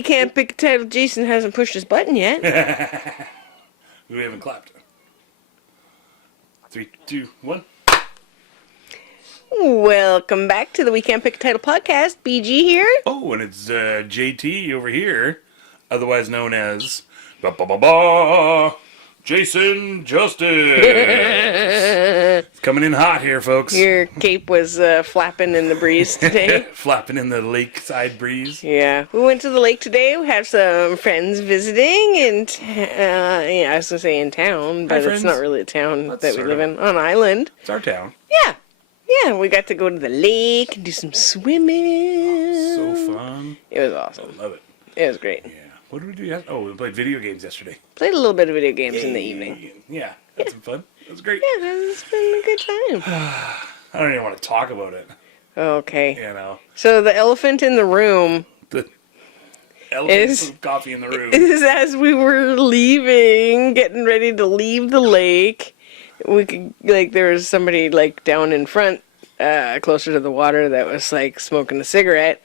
We can't pick a title. Jason hasn't pushed his button yet. We haven't clapped. 3, 2, 1. Welcome back to the We Can't Pick a Title podcast. BG here. Oh, and it's JT over here, otherwise known as Jason Justice. It's coming in hot here, folks. Your cape was flapping in the breeze today. Flapping in the lakeside breeze. Yeah, we went to the lake today. We have some friends visiting, and I was gonna say in town, but it's not really a town that we live in. On an island. It's our town. Yeah, we got to go to the lake and do some swimming. So fun. It was awesome. I love it. It was great. Yeah. What did we do yesterday? Oh, we played video games yesterday. Played a little bit of video games in the evening. Yeah, that's some fun. It was great. Yeah, it's been a good time. I don't even want to talk about it. Okay. You know. So the elephant in the room. The elephant of coffee in the room. Is as we were leaving, getting ready to leave the lake. We could, there was somebody, down in front, closer to the water that was, smoking a cigarette.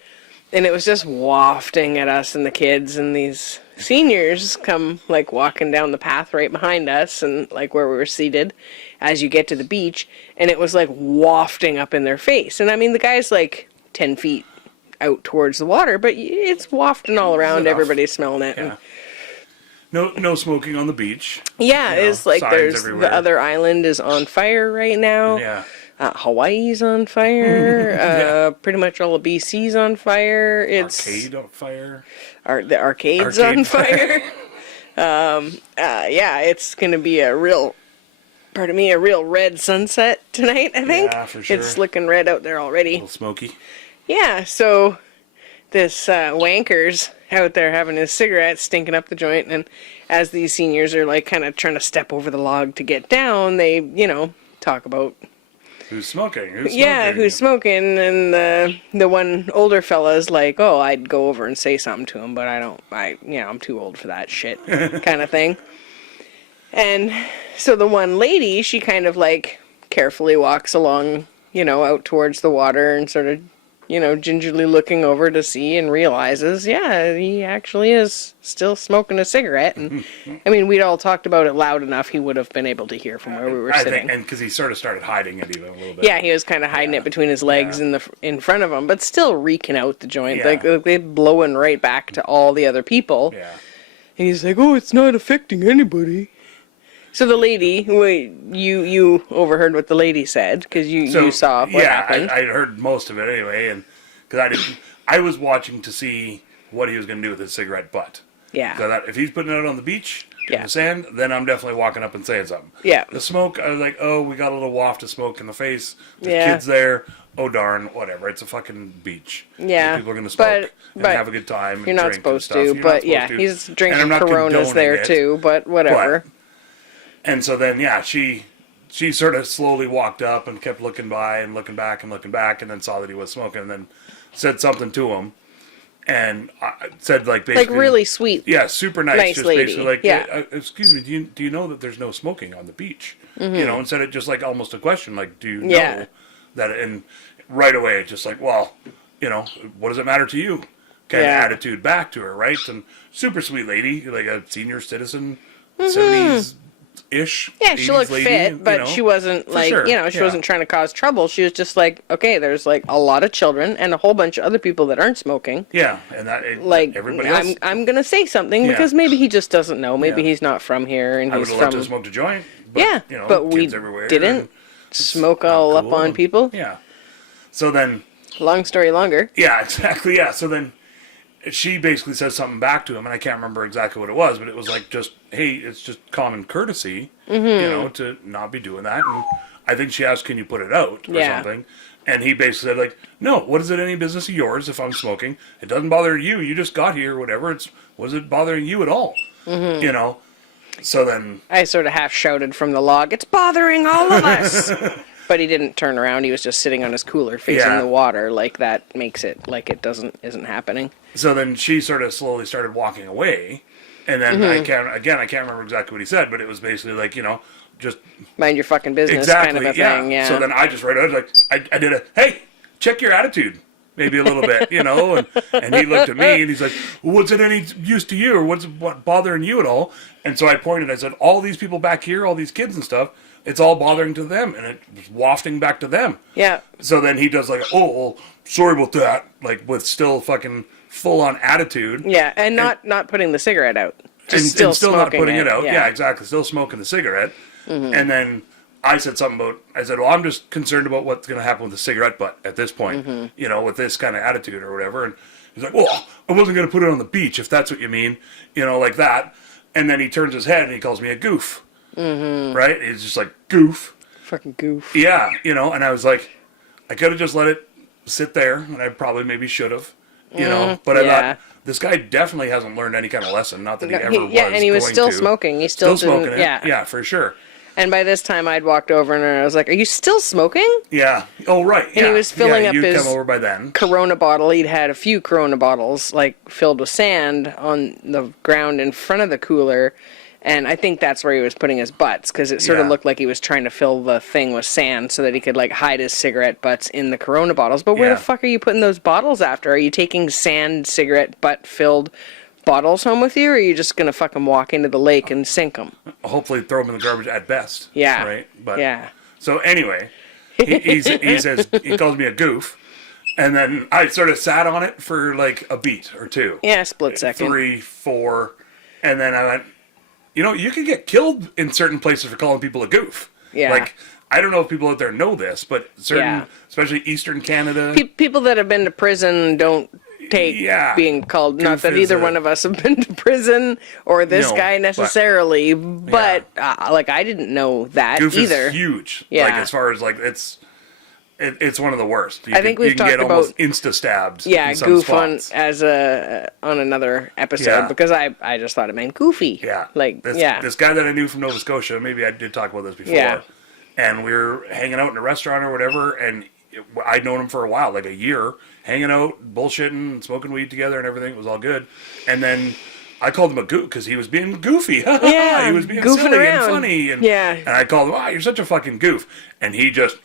And it was just wafting at us and the kids, and these seniors come, walking down the path right behind us and, where we were seated as you get to the beach. And it was, wafting up in their face. And, I mean, the guy's, 10 feet out towards the water, but it's wafting all around. Everybody's smelling it. Yeah. No smoking on the beach. Yeah, it's there's everywhere. The other island is on fire right now. Yeah. Hawaii's on fire. Yeah. Pretty much all of BC's on fire. It's Arcade on fire. The arcade's on fire. Yeah, it's gonna be a real red sunset tonight, I think. Yeah, for sure. It's looking red out there already. A little smoky. Yeah, so this wanker's out there having his cigarette, stinking up the joint, and as these seniors are kind of trying to step over the log to get down, they, talk about who's smoking. Who's smoking, and the one older fella's like, oh, I'd go over and say something to him, but I'm too old for that shit, kind of thing. And so the one lady, she kind of carefully walks along, out towards the water and sort of, gingerly looking over to see and realizes, yeah, he actually is still smoking a cigarette. And I mean, we'd all talked about it loud enough he would have been able to hear from where we were sitting. I think, and because he sort of started hiding it even a little bit. Yeah, he was kind of hiding it between his legs in front of him, but still reeking out the joint. Yeah. They're blowing right back to all the other people. Yeah. And he's like, oh, it's not affecting anybody. So the lady, you overheard what the lady said, because you saw what happened. I heard most of it anyway, and because I was watching to see what he was going to do with his cigarette butt. Yeah. So that if he's putting it out on the beach, in the sand, then I'm definitely walking up and saying something. Yeah. The smoke, I was like, oh, we got a little waft of smoke in the face. There's kids there. Oh, darn, whatever. It's a fucking beach. Yeah. People are going to smoke and have a good time. You're not supposed to, but he's drinking Coronas there too, but whatever. And so then, she sort of slowly walked up and kept looking by and looking back and looking back, and then saw that he was smoking, and then said something to him, and said basically really sweet, super nice just lady. Basically excuse me, do you know that there's no smoking on the beach? Mm-hmm. And said it just almost a question, do you know that? And right away, it's just well, what does it matter to you? Kind of attitude back to her, right? And super sweet lady, a senior citizen, 70s. Ish. Yeah, she looked lady, fit, but she wasn't she wasn't trying to cause trouble. She was just okay, there's a lot of children and a whole bunch of other people that aren't smoking. Yeah, and that everybody else. I'm gonna say something because maybe he just doesn't know. Maybe he's not from here, and he's from. I would have let him smoke a joint. But, but we didn't smoke all up on people. Yeah. So then. Long story longer. Yeah, exactly. Yeah. So then. She basically says something back to him, and I can't remember exactly what it was, but it was hey, it's just common courtesy, to not be doing that. And I think she asked, can you put it out or something? And he basically said, no, what is it any business of yours if I'm smoking? It doesn't bother you. You just got here or whatever. Was it bothering you at all? Mm-hmm. So then... I sort of half shouted from the log, it's bothering all of us! But he didn't turn around. He was just sitting on his cooler facing the water. That makes it isn't happening. So then she sort of slowly started walking away. And then I can't remember exactly what he said, but it was basically just... mind your fucking business kind of a thing, yeah. So then I just right out, I did hey, check your attitude. maybe a little bit, you know. And he looked at me and he's like, well, what's it any use to you, or what bothering you at all? And so I pointed. I said, all these people back here, all these kids and stuff, it's all bothering to them, and it was wafting back to them. Yeah. So then he does like, oh, well, sorry about that, like with still fucking full on attitude. Yeah, and not putting the cigarette out. Just And still not putting it out. Yeah. Yeah, exactly. Still smoking the cigarette. And then I said something about, I said, well, I'm just concerned about what's going to happen with the cigarette butt at this point, you know, with this kind of attitude or whatever. And he's like, well, I wasn't going to put it on the beach, if that's what you mean, you know, like that. And then he turns his head and he calls me a goof. Right? He's just like, goof. Fucking goof. Yeah, you know, and I was like, I could have just let it sit there, and I probably maybe should have, you know. But I thought, this guy definitely hasn't learned any kind of lesson. Not that he ever was. Yeah, and he was going still to. smoking. He still didn't, smoking it. Yeah, for sure. And by this time, I'd walked over and I was like, "Are you still smoking?" Yeah. Oh, right. And he was filling up you'd his come over by then. Corona bottle. He'd had a few Corona bottles, like filled with sand, on the ground in front of the cooler. And I think that's where he was putting his butts, because it sort of looked like he was trying to fill the thing with sand so that he could, like, hide his cigarette butts in the Corona bottles. But where the fuck are you putting those bottles after? Are you taking sand, cigarette, butt-filled bottles home with you, or are you just going to fucking walk into the lake and sink them? Hopefully throw them in the garbage at best. Yeah. Right? But, yeah. So anyway, he says, he calls me a goof. And then I sort of sat on it for, like, a beat or two. Yeah, split second. 3, 4. And then I went, you know, you could get killed in certain places for calling people a goof. Yeah. Like, I don't know if people out there know this, but especially Eastern Canada. People that have been to prison don't take being called, not that either one of us have been to prison, or this guy necessarily, but like, I didn't know that goof either. Is huge. Yeah. Like, as far as, like, it's one of the worst. I think we've talked about almost insta-stabbed. Yeah, in some goof spots. on another episode, because I just thought it meant goofy. Yeah. Like, this guy that I knew from Nova Scotia, maybe I did talk about this before. Yeah. And we were hanging out in a restaurant or whatever, and I'd known him for a while, like a year, hanging out, bullshitting, smoking weed together and everything. It was all good. And then I called him a goof because he was being goofy. Yeah, he was being goofing silly around. and funny. And, Yeah. and I called him, wow, you're such a fucking goof. And he just,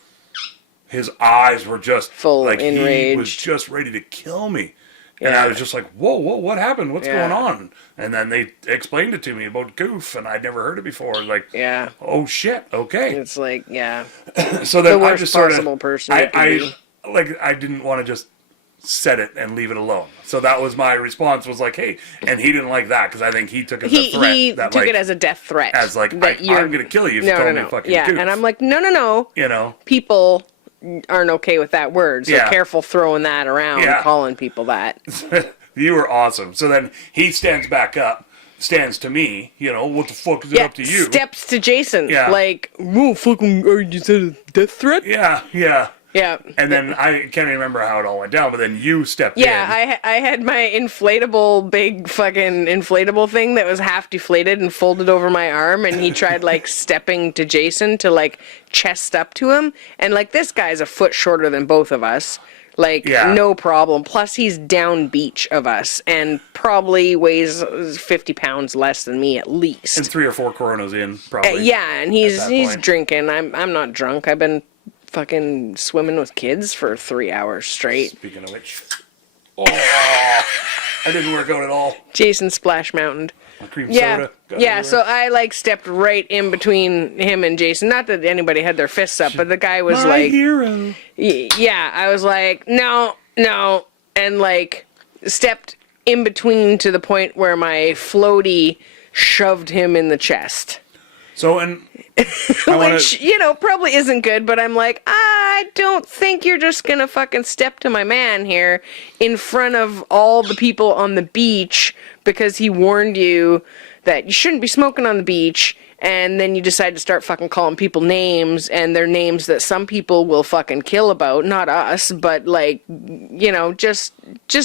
his eyes were just full like enraged. He was just ready to kill me. And I was just like, whoa, what happened? What's going on? And then they explained it to me about goof, and I'd never heard it before. Like, oh shit, okay. It's like, So then the worst I just sort possible of, person. I didn't want to just set it and leave it alone. So that was my response, was like, hey, and he didn't like that, because I think he took it as a threat. He that, took like, it as a death threat. As like, I'm going to kill you if you call me a fucking goof. And I'm like, no. You know? People aren't okay with that word, so careful throwing that around, calling people that. You were awesome. So then he stands back up, stands to me, you know, what the fuck is it up to you? Steps to Jason. Yeah. Like, whoa, fucking, are you said a death threat? Yeah. Yeah. And then I can't remember how it all went down, but then you stepped in. Yeah, I had my inflatable, big fucking inflatable thing that was half deflated and folded over my arm, and he tried, like, stepping to Jason to, like, chest up to him. And, like, this guy's a foot shorter than both of us. Like, no problem. Plus, he's down beach of us and probably weighs 50 pounds less than me at least. And 3 or 4 Coronas in, probably. Yeah, and he's drinking. I'm not drunk. I've been fucking swimming with kids for 3 hours straight. Speaking of which, that didn't work out at all. Jason Splash Mountained. Cream soda. Yeah, so I, like, stepped right in between him and Jason. Not that anybody had their fists up, but the guy was My like... hero. Yeah, I was like, no, and, like, stepped in between to the point where my floaty shoved him in the chest. So, and... Which, you know, probably isn't good, but I'm like, I don't think you're just gonna fucking step to my man here in front of all the people on the beach because he warned you that you shouldn't be smoking on the beach, and then you decide to start fucking calling people names, and they're names that some people will fucking kill about, not us, but, like, you know, just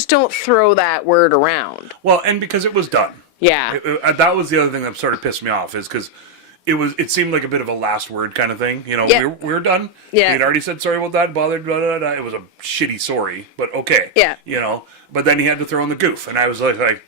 don't throw that word around. Well, and because it was done. Yeah. That was the other thing that sort of pissed me off, is because it seemed like a bit of a last word kind of thing. You know, we're done. Yeah. He'd already said sorry about that, bothered, blah, blah, blah. It was a shitty sorry, but okay. Yeah. You know, but then he had to throw in the goof, and I was like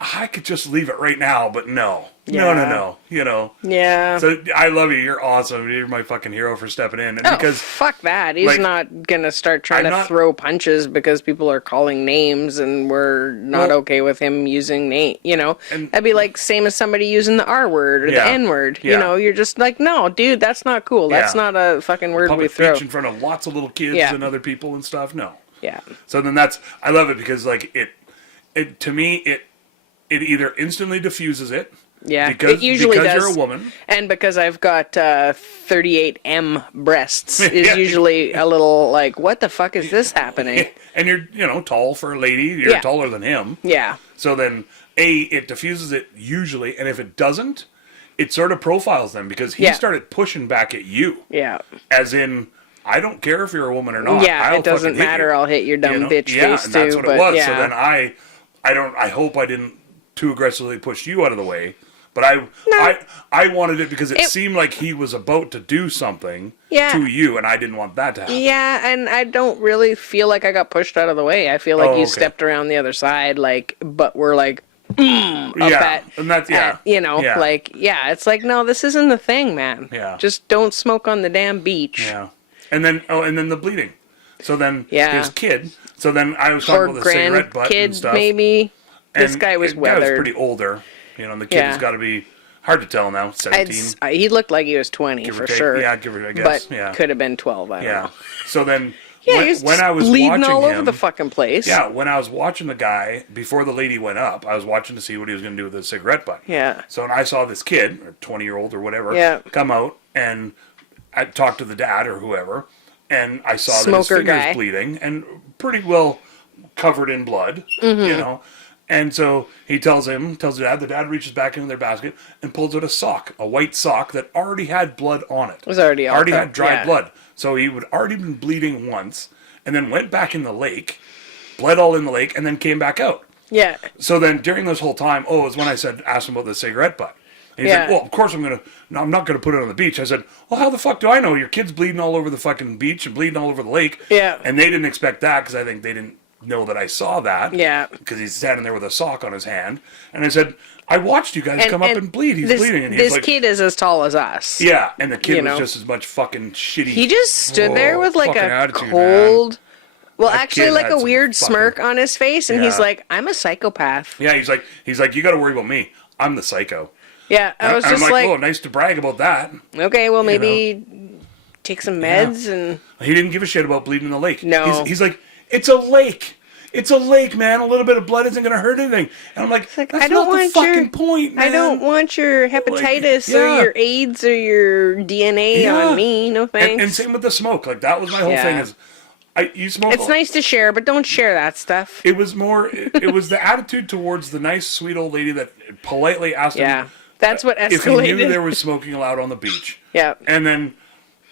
I could just leave it right now, but no. No. Yeah. So I love you. You're awesome. You're my fucking hero for stepping in. And because fuck that. He's like, not gonna start trying to throw punches because people are calling names and we're not okay with him using name. And that'd be like same as somebody using the R word or the N word. You're just like, no, dude, that's not cool. That's not a fucking word we throw. Speech in front of lots of little kids and other people and stuff. No. Yeah. So then I love it because like it to me it either instantly diffuses it. Yeah, because it usually does. You're a woman. And because I've got 38M breasts is usually a little like, what the fuck is this happening? And you're, tall for a lady. You're taller than him. Yeah. So then, it diffuses it usually. And if it doesn't, it sort of profiles them because he started pushing back at you. Yeah. As in, I don't care if you're a woman or not. Yeah, it doesn't matter. I'll hit your dumb bitch face and too. That's what it was. Yeah. So then I hope I didn't too aggressively push you out of the way. But I wanted it because it seemed like he was about to do something to you, and I didn't want that to happen. Yeah, and I don't really feel like I got pushed out of the way. I feel like you stepped around the other side, but we're like, and that's it's like, no, this isn't the thing, man. Yeah. Just don't smoke on the damn beach. Yeah. And then the bleeding. So then his kid. So then I was talking about the cigarette butt and stuff. Maybe. This guy was weathered. The guy was pretty older. And the kid has got to be hard to tell now. 17. He looked like he was 20 for sure. Yeah, give or I guess. But could have been 12. I don't know. So then, when I was bleeding all over the fucking place. Yeah, when I was watching the guy before the lady went up, I was watching to see what he was going to do with his cigarette butt. Yeah. So when I saw this kid, or 20-year-old or whatever, come out and I talked to the dad or whoever, and I saw that his finger's bleeding and pretty well covered in blood. And so he tells the dad reaches back into their basket and pulls out a white sock that already had blood on it. It was already had dried blood. So he would already been bleeding once and then went back in the lake, bled all in the lake, and then came back out. Yeah. So then during this whole time, it was when I asked him about the cigarette butt. And he said, well, of course I'm not going to put it on the beach. I said, well, how the fuck do I know? Your kid's bleeding all over the fucking beach and bleeding all over the lake. Yeah. And they didn't expect that because I think they didn't know that I saw that. Yeah. Because he's standing there with a sock on his hand. And I said, I watched you guys come up and bleed. He's bleeding. And this kid is as tall as us. Yeah. And the kid was just as much fucking shitty. He just stood there with like a cold... Man. Well, actually, like a weird smirk on his face. And he's like, I'm a psychopath. Yeah, he's like, you got to worry about me. I'm the psycho. Yeah. I was just like, oh, nice to brag about that. Okay, well, maybe take some meds and... He didn't give a shit about bleeding in the lake. No. He's like, it's a lake. It's a lake, man. A little bit of blood isn't going to hurt anything. And I'm like, that's not the fucking point, man. I don't want your hepatitis or your AIDS or your DNA on me. No thanks. And same with the smoke. Like, that was my whole thing is, you smoke. It's nice to share, but don't share that stuff. It was more, it was the attitude towards the nice, sweet old lady that politely asked him. That's what escalated. If he knew there was smoking allowed on the beach. Yeah. And then...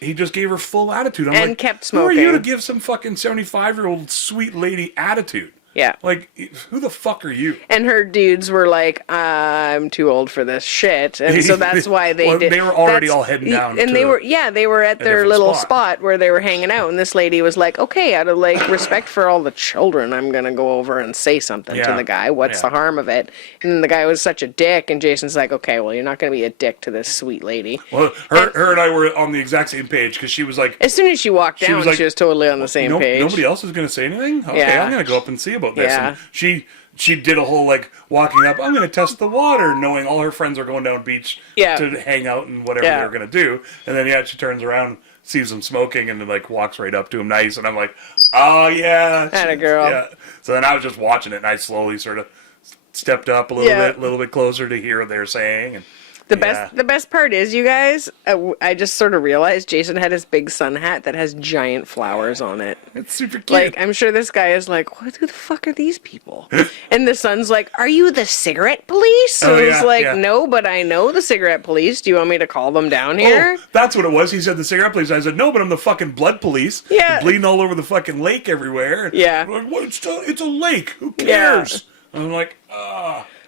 he just gave her full attitude. I'm like, kept smoking. Who are you to give some fucking 75-year-old sweet lady attitude? Yeah. Like, who the fuck are you? And her dudes were like, I'm too old for this shit. And so that's why they did. They were already all heading down. And they were at their little spot where they were hanging out. And this lady was like, okay, out of like respect for all the children, I'm going to go over and say something to the guy. What's the harm of it? And then the guy was such a dick. And Jason's like, okay, well, you're not going to be a dick to this sweet lady. Well, her and I were on the exact same page because she was like... as soon as she walked down, she was totally on the same page. Nobody else is going to say anything? Okay, I'm going to go up and see about this. Yeah. And she did a whole, like, walking up, I'm going to test the water, knowing all her friends are going down beach to hang out and whatever they were going to do. And then, she turns around, sees them smoking, and then, like, walks right up to him nice. And I'm like, oh, yeah. Atta girl. Yeah. So then I was just watching it, and I slowly sort of stepped up a little bit closer to hear what they were saying. And the best part is, you guys, I just sort of realized Jason had his big sun hat that has giant flowers on it. It's super cute. Like, I'm sure this guy is like, who the fuck are these people? And the son's like, are you the cigarette police? So he's like, no, but I know the cigarette police. Do you want me to call them down here? Oh, that's what it was. He said the cigarette police. I said, no, but I'm the fucking blood police. Yeah. Bleeding all over the fucking lake everywhere. Yeah. Like, well, it's a lake. Who cares? Yeah. I'm like,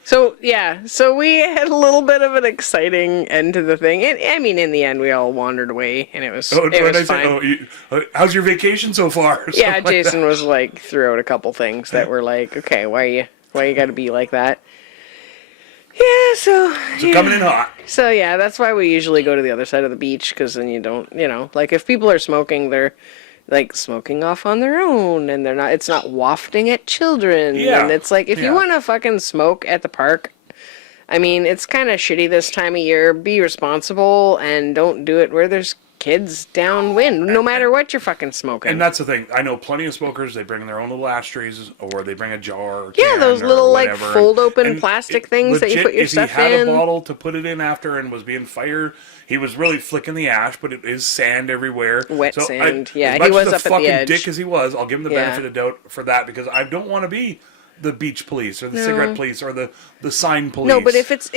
So we had a little bit of an exciting end to the thing. I mean, in the end, we all wandered away, and it was fine. How's your vacation so far? Yeah, Jason was like, threw out a couple things that were like, okay, why you got to be like that? Yeah, so coming in hot. So yeah, that's why we usually go to the other side of the beach, because then you don't, like if people are smoking, they're like smoking off on their own, and it's not wafting at children. Yeah. And it's like, if you Yeah. want to fucking smoke at the park, I mean, it's kind of shitty this time of year. Be responsible and don't do it where there's kids downwind, no matter what you're fucking smoking. And that's the thing. I know plenty of smokers, they bring their own little ashtrays, or they bring a jar or Yeah, can those or little, whatever. like, fold-open And plastic things that you put your if stuff he had in. a bottle to put it in after and was being fired, he was really flicking the ash, but it is sand everywhere. Wet sand. Yeah, as much he was as a up at the fucking edge. dick as he was, I'll give him the Yeah. benefit of doubt for that, because I don't want to be the beach police or the cigarette police or the sign police. No, but if it's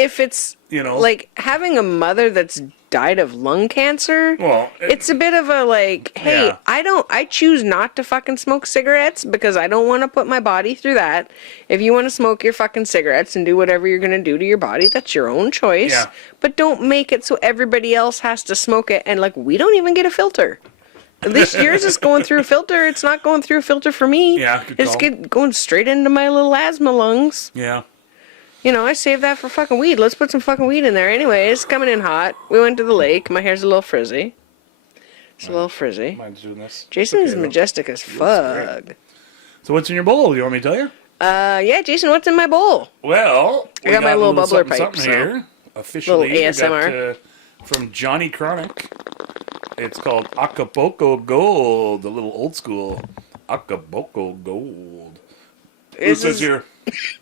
like having a mother that's died of lung cancer, Well, it's a bit of a like, hey, Yeah. I choose not to fucking smoke cigarettes because I don't want to put my body through that. If you want to smoke your fucking cigarettes and do whatever you're going to do to your body, that's your own choice. Yeah. But don't make it so everybody else has to smoke it, and like, we don't even get a filter. At least yours is going through a filter. It's not going through a filter for me. Yeah, good It's call. going straight into my little asthma lungs. yeah. I saved that for fucking weed. Let's put some fucking weed in there. Anyways, coming in hot. We went to the lake. My hair's a little frizzy. It's a little frizzy. Mine's doing this. Jason is Okay, though. majestic as fuck. So what's in your bowl? You want me to tell you? Yeah, Jason, what's in my bowl? Well, I got my little bubbler something, pipe, something so- here. Officially, Little we got, ASMR. from Johnny Chronic. It's called Acapulco Gold, the little old school Acapulco Gold. It says here,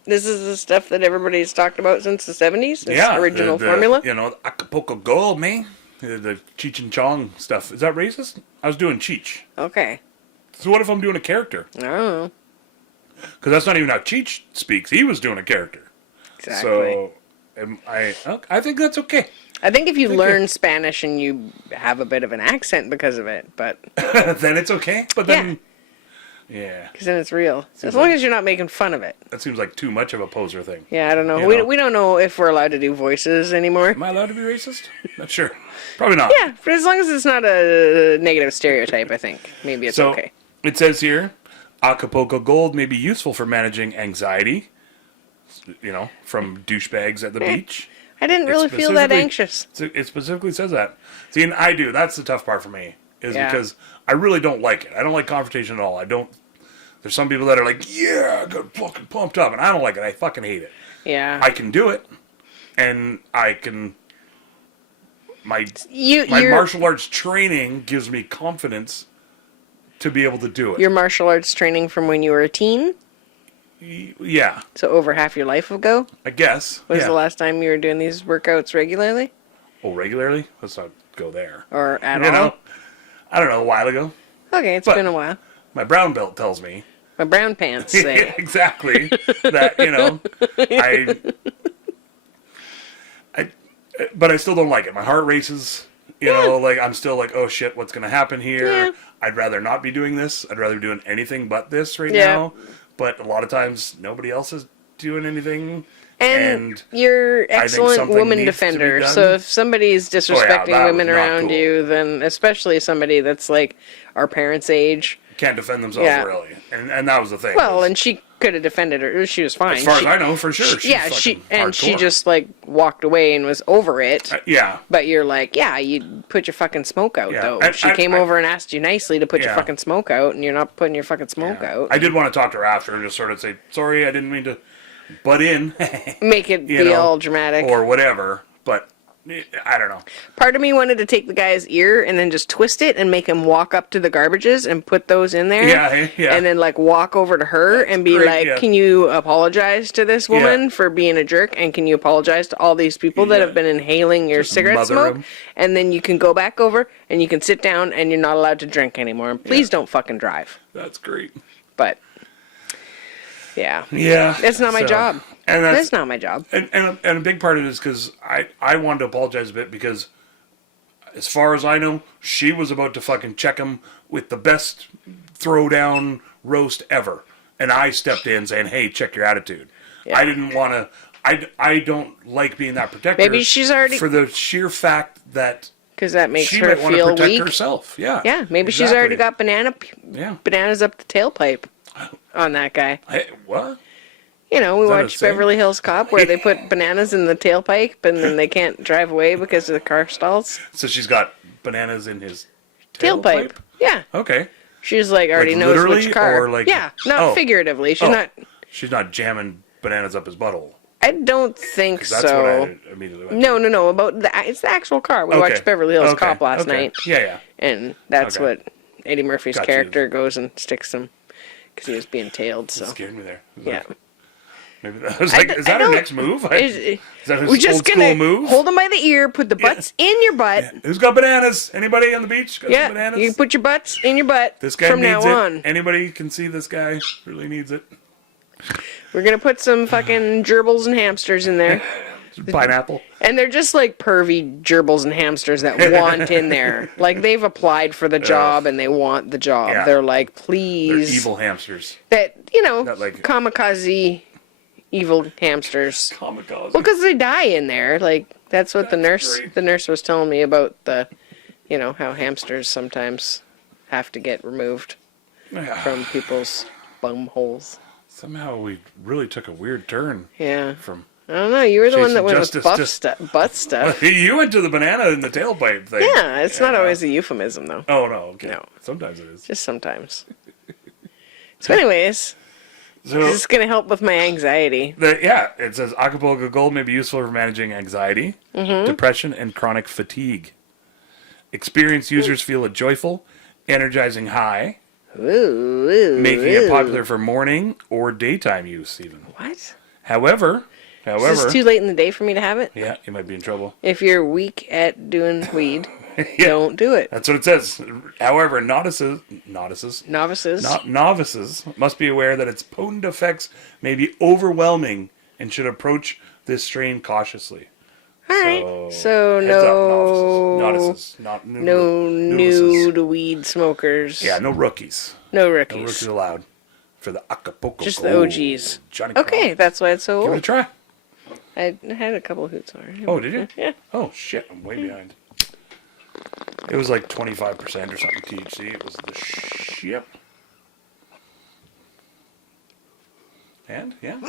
This is the stuff that everybody's talked about since the 70s? This yeah, original the, formula? Acapulco Gold, man. The Cheech and Chong stuff. Is that racist? I was doing Cheech. Okay. So what if I'm doing a character? I don't know. Because that's not even how Cheech speaks. He was doing a character. Exactly. So I think that's okay. I think if you learn Spanish and you have a bit of an accent because of it, but... Then it's okay. But then, yeah, Because then it's real. As long as you're not making fun of it. that seems like too much of a poser thing. Yeah, I don't know. You know. We don't know if we're allowed to do voices anymore. Am I allowed to be racist? Not sure. Probably not. Yeah, but as long as it's not a negative stereotype, I think. Maybe it's So okay. it says here, Acapulco Gold may be useful for managing anxiety. From douchebags at the beach. I didn't really feel that anxious. It specifically says that. See, and I do. That's the tough part for me, is Yeah. because I really don't like it. I don't like confrontation at all. I don't. There's some people that are like, yeah, I got fucking pumped up, and I don't like it. I fucking hate it. Yeah. I can do it, and I can. My You're- martial arts training gives me confidence to be able to do it. Your martial arts training from when you were a teen? Yeah, So over half your life ago? I guess. Was yeah. the last time you were doing these workouts regularly? Oh, regularly? Let's not go there. Or at You all? know, I don't know, a while ago. Okay, it's But- been a while. My brown belt tells me My brown pants say. exactly that, but I still don't like it. My heart races, like I'm still like, oh shit, what's going to happen here? Yeah. I'd rather not be doing this. I'd rather be doing anything but this right Yeah. now. But a lot of times nobody else is doing anything. And you're excellent something woman needs to be defender. done. So if somebody's disrespecting that was women not around cool. you, then especially somebody that's like our parents' age. Can't defend themselves Yeah. really. And that was the thing. Well, was, and she could have defended her. She was fine. as far She- as I know, for sure. She's yeah, fucking she hardcore. just like walked away and was over it. Yeah. But you're like, yeah, you put your fucking smoke out, Yeah. though. And She came over and asked you nicely to put your Yeah. fucking smoke out, and you're not putting your fucking smoke out. I did want to talk to her after and just sort of say, sorry, I didn't mean to butt in. Make it be all dramatic. Or whatever, but I don't know. Part of me wanted to take the guy's ear and then just twist it and make him walk up to the garbages and put those in there. Yeah. And then like walk over to her and be great, like, yeah. can you apologize to this woman Yeah. for being a jerk? And can you apologize to all these people that Yeah. have been inhaling your Just cigarette mother smoke? 'em. And then you can go back over and you can sit down and you're not allowed to drink anymore. And please don't fucking drive. That's great. But yeah. Yeah. It's not my job. And That's not my job. And a big part of it is because I wanted to apologize a bit because as far as I know, she was about to fucking check him with the best throwdown roast ever. And I stepped in saying, hey, check your attitude. Yeah. I didn't want to... I don't like being that protector. Maybe she's already... For the sheer fact that Because that makes she her might want to feel protect weak. herself. Yeah. Yeah, maybe she's already got Yeah. bananas up the tailpipe on that guy. Hey, what? You know, we that a watched saying? Beverly Hills Cop where they put bananas in the tailpipe and then they can't drive away because the car stalls. So she's got bananas in his Tailpipe. Yeah. Okay. She's like already Like knows literally, which car. or like- yeah, not figuratively. She's not. She's not jamming bananas up his butthole. I don't think 'Cause that's what so. I immediately went No, to. no, no. It's the actual car. We Okay. watched Beverly Hills Okay. Cop last Okay. night, Yeah. and that's Okay. what Eddie Murphy's Got you. character goes and sticks him because he was being tailed. So It scared me there. I was yeah. like, maybe that, I was like, is that her next move? Is that his We're just old school gonna move? hold him by the ear, put the butts in your butt. Yeah. Who's got bananas? Anybody on the beach got Yeah, some bananas? you put your butts in your butt This guy from needs now it. on. Anybody can see this guy really needs it. We're gonna put some fucking gerbils and hamsters in there. Pineapple. And they're just like pervy gerbils and hamsters that want in there. Like they've applied for the job and they want the job. Yeah. They're like, They're please. evil hamsters. That, you know, Not like- kamikaze evil hamsters. Kamikaze. Well, because they die in there. Like that's what That's the nurse was telling me about the, you know, how hamsters sometimes have to get removed from people's bum holes. Somehow we really took a weird turn Yeah. from... I don't know. You were the one Jason that went Justice with just- butt stuff. You went to the banana in the tailpipe thing. Yeah, it's not always a euphemism though. Oh, no. Okay. No. Sometimes it is. Just sometimes. So anyways, So, this is going to help with my anxiety. it says Acapulco Gold may be useful for managing anxiety, Mm-hmm. depression, and chronic fatigue. Experienced users feel a joyful, energizing high, Ooh, making it popular for morning or daytime use even. What? However, Is this too late in the day for me to have it? yeah, you might be in trouble. If you're weak at doing weed, Yeah. don't do it. That's what it says. However, novices Novices. must be aware that its potent effects may be overwhelming and should approach this strain cautiously. All right. So heads up, no, novices, not no novices. nude weed smokers. Yeah, no rookies. No No rookies. rookies allowed for the Acapulco. Just the Gold. OGs. Johnny Okay, Craw. that's why it's so Give it a old. try. I had a couple of hoots already. Oh, did you? Yeah. Oh shit, I'm way behind. It was like 25% or something THC. It was the shit. And yeah.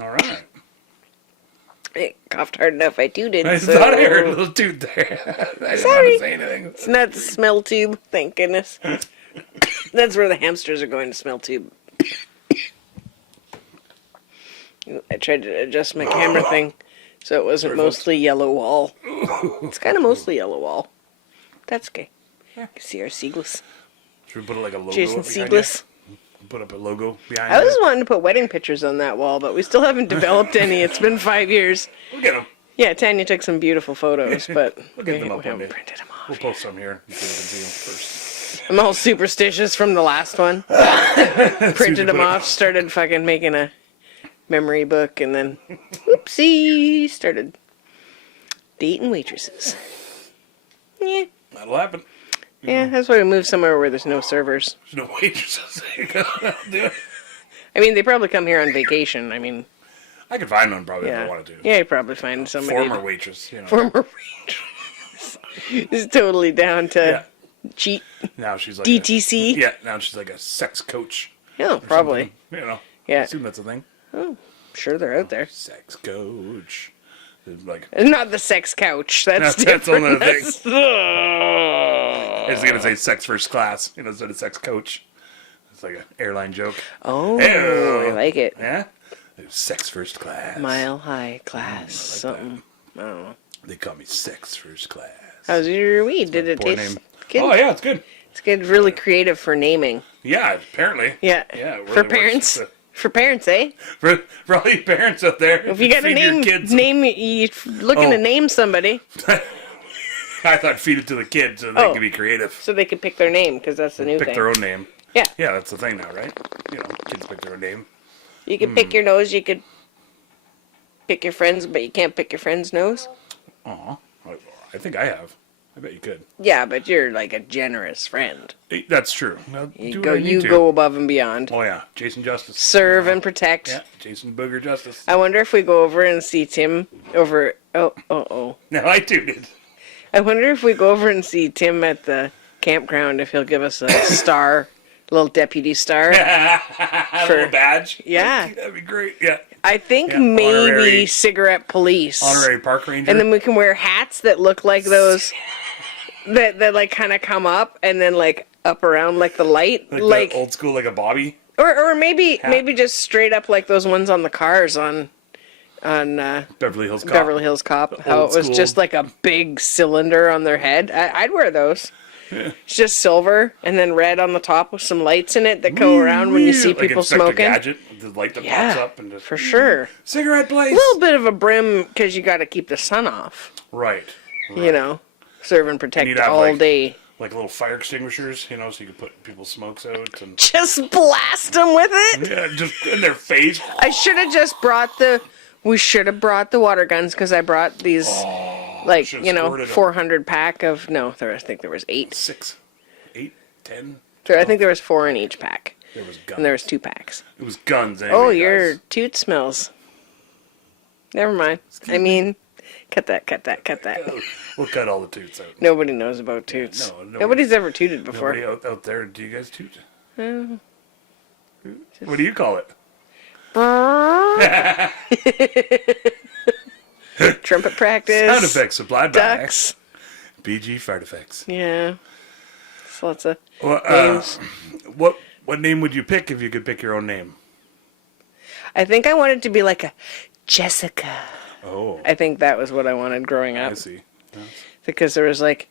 All right. I coughed hard enough. I tooted. I so thought I heard a little toot there. I didn't want to say anything. It's not the smell tube. Thank goodness. That's where the hamsters are going to smell tube. I tried to adjust my camera thing so it wasn't mostly yellow wall. It's kind of mostly yellow wall. That's okay. You can see our seagless. Should we put like a logo Jason up behind Seagless. you? Put up a logo behind I you. was wanting to put wedding pictures on that wall, but we still haven't developed any. It's been 5 years. We'll get them. Yeah, Tanya took some beautiful photos, but We'll get them we up one haven't day. printed them off. We'll post some here so you can see them first. I'm all superstitious from the last one. Printed them off, started fucking making a memory book, and then, whoopsie, started dating waitresses. Yeah, That'll happen. yeah, that's why we moved somewhere where there's no servers. There's no waitresses. There you go. That'll do it. I mean, they probably come here on vacation. I mean, I could find one probably if yeah. I wanted to. Yeah, you probably find somebody. Former waitress, you know. Former waitress. Is totally down to Yeah. cheat. Now she's like DTC? Yeah, now she's like a sex coach. Yeah, or probably. something. You know. Yeah. I assume that's a thing. Sure, they're out there. Sex coach. It's like Not the sex couch. That's That's different. another thing. That's- I was gonna say sex first class, instead of sex coach. It's like an airline joke. Oh, Ew. I like it. Yeah? It was sex first class. Mile high class, something. I don't know. They call me sex first class. How's your weed? Did it Poor taste name. good? Oh yeah, it's good. It's good. Really creative for naming. Yeah, apparently. Yeah. Yeah, it really For works. parents. It's For parents, eh? for all you parents out there, If you got to feed your name, kids. you looking Oh. to name somebody I thought feed it to the kids so they Oh. could be creative. so they could pick their name because that's the new Pick thing. their own name. Yeah. Yeah, that's the thing now, right? You know, kids pick their own name. You could pick your nose. You could pick your friends, but you can't pick your friend's nose. Aw. I think I have. I bet you could. Yeah, but you're like a generous friend. That's true. I'll You do go, what I need you to. go above and beyond. Oh yeah, Jason Justice. Serve and protect. Yeah, Jason Booger Justice. I wonder if we go over and see Tim over. Oh. No, I tooted. I wonder if we go over and see Tim at the campground if he'll give us a star little deputy star. A little badge. Yeah. That'd be great. Yeah. I think Yeah, maybe honorary- cigarette police. Honorary park ranger. And then we can wear hats that look like those that like kind of come up and then like up around like the light, like the old school, like a bobby. or maybe just straight up like those ones on the cars on Beverly Hills Cop. Beverly Hills Cop. How it was school. just like a big cylinder on their head. I'd wear those. Yeah. It's just silver and then red on the top with some lights in it that go around when you see like people Inspector smoking. Gadget, the light that pops up and just for sure. Cigarette blaze. A little bit of a brim because you got to keep the sun off. Right. You know, serve and protect you'd have, all like, day. Like little fire extinguishers, you know, so you could put people's smokes out and Just blast them with it. yeah, just in their face. I should have just brought the. We should have brought the water guns because I brought these, like should've you know, squirted 'em. 400 pack of no. I think there was 8. 6, 8, 10. I think there was 4 in each pack, There was guns. and there was 2 packs. It was guns. Anyway, Oh, guys. your toot smells. Never mind. I mean, cut that. We'll cut all the toots out. Nobody knows about toots. No, Nobody's ever tooted before. Nobody out there. Do you guys toot? What do you call it? Trumpet practice. Sound effects supplied by Ducks. BG Fart Effects. Yeah. There's lots of Well, names. what name would you pick if you could pick your own name? I think I wanted to be like a Jessica. Oh, I think that was what I wanted growing up. I see. Because there was like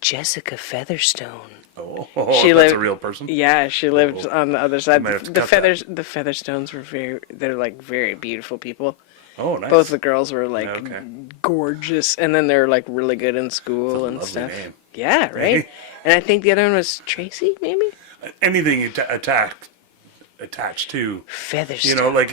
Jessica Featherstone. Oh, She that's lived- a real person. Yeah, she lived on the other side. might have to The cut the Featherstones were they're like very beautiful people. Oh, nice. Both the girls were like Okay. gorgeous, and then they're like really good in school That's a and lovely stuff. name. Yeah, right. And I think the other one was Tracy, maybe Anything you attached to, Featherstone. you know, like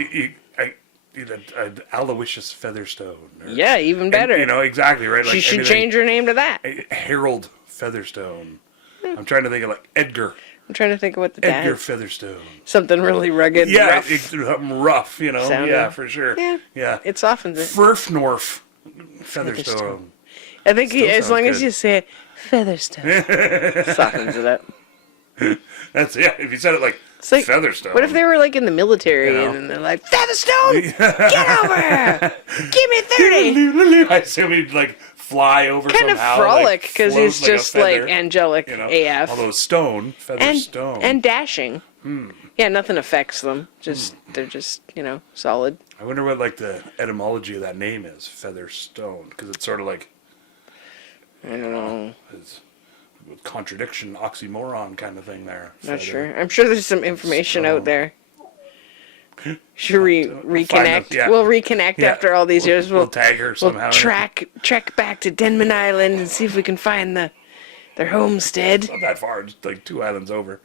an Aloysius Featherstone. Or, Yeah, even better. You know, exactly, right? Like she should anything- change her name to that. Harold Featherstone. I'm trying to think of like Edgar. I'm trying to think of what the Edgar dad. Featherstone. Something really rugged. Yeah, rough. it's something rough, you know. Sounding. Yeah, for sure. Yeah. It softens it. Furfnorf Featherstone. I think Still as sounds long as good. you say it, Featherstone, softens it up. That's if you said it like, It's like, Featherstone. what if they were like in the military You know? and then they're like, Featherstone, get over here, give me 30. I assume he'd like fly over Kind of somehow, frolic because float he's like a just like feather, angelic you know? AF Although stone, Featherstone. and dashing. Yeah, nothing affects them. Just they're just solid. I wonder what like the etymology of that name is, Featherstone, because it's sort of like I don't know. it's contradiction, oxymoron kind of thing there. Not Feather. sure. I'm sure there's some information out there. Should reconnect? them, yeah. We'll reconnect Yeah. after all these years. We'll tag her somehow. We'll trek back to Denman Island and see if we can find their homestead. Not that far, just like 2 islands over.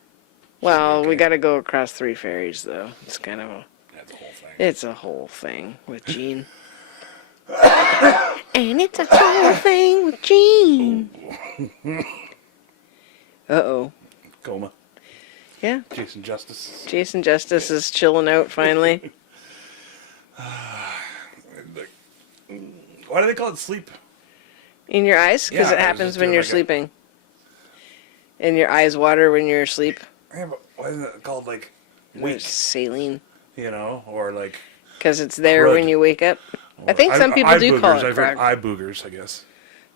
Well, okay. we got to go across 3 ferries though. It's kind of That's the whole thing. it's a whole thing with Gene. And it's a whole thing with Gene. Uh-oh. Coma. Yeah. Jason Justice. Jason Justice is chilling out finally. Why do they call it sleep? In your eyes? Because Yeah, it I was happens just when doing you're like a- sleeping. And your eyes water when you're asleep. Yeah, but why isn't it called like There's wake? saline. You know, or like. Because it's there Crud. when you wake up. I think some people eye do call boogers. it I've heard crud. eye boogers, I guess.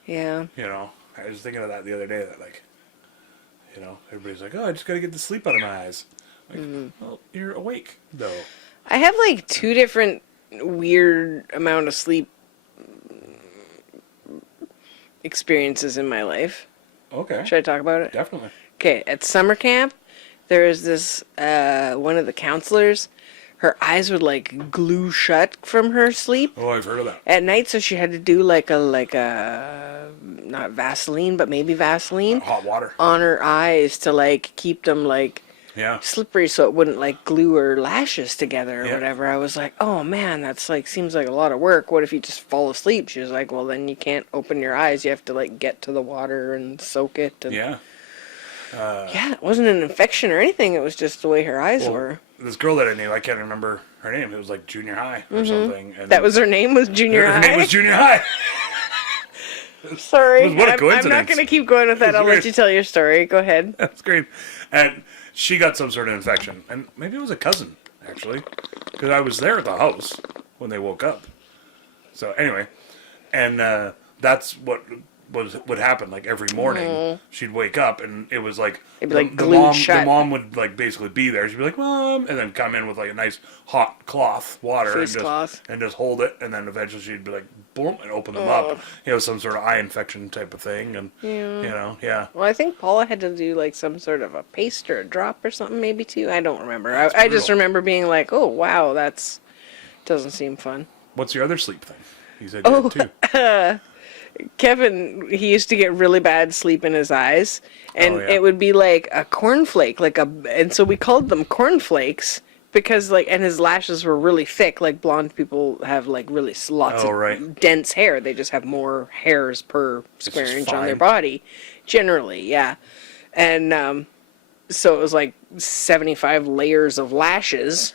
Yeah. You know, I was thinking of that the other day. That like, you know, everybody's like, "Oh, I just got to get the sleep out of my eyes." Like, well, you're awake though. I have like 2 different weird amount of sleep experiences in my life. Okay. Should I talk about it? Definitely. Okay, at summer camp, there was this one of the counselors. Her eyes would like glue shut from her sleep Oh, I've heard of that. at night, so she had to do like a not Vaseline, but maybe Vaseline Hot water. on her eyes to like keep them like Yeah. slippery so it wouldn't like glue her lashes together or Yeah. whatever. I was like, oh man, that's like seems like a lot of work. What if you just fall asleep? She was like, well then you can't open your eyes. You have to like get to the water and soak it. And Yeah. yeah, it wasn't an infection or anything. It was just the way her eyes Well, were. This girl that I knew, I can't remember her name. It was like junior high or something. And That was her name was Junior her High. name was junior high. Sorry. What a I'm coincidence. not going to keep going with that. I'll let you tell your story. Go ahead. That's great. And she got some sort of infection. And maybe it was a cousin, actually. Because I was there at the house when they woke up. So anyway, and that's what would happen. Like every morning, she'd wake up, and it was like It'd be like the glued mom. shut. The mom would like basically be there. She'd be like, "Mom," and then come in with like a nice hot cloth, water, Face cloth. and just hold it. And then eventually she'd be like, "Boom," and open them up. You know, some sort of eye infection type of thing, and yeah. Well, I think Paula had to do like some sort of a paste or a drop or something, maybe too. I don't remember. I just remember being like, "Oh wow, doesn't seem fun." What's your other sleep thing? You said you had two. Kevin, he used to get really bad sleep in his eyes, and it would be like a cornflake, and so we called them cornflakes because and his lashes were really thick, like blonde people have like really lots of dense hair. They just have more hairs per square inch on their body, generally, yeah. And so it was like 75 layers of lashes,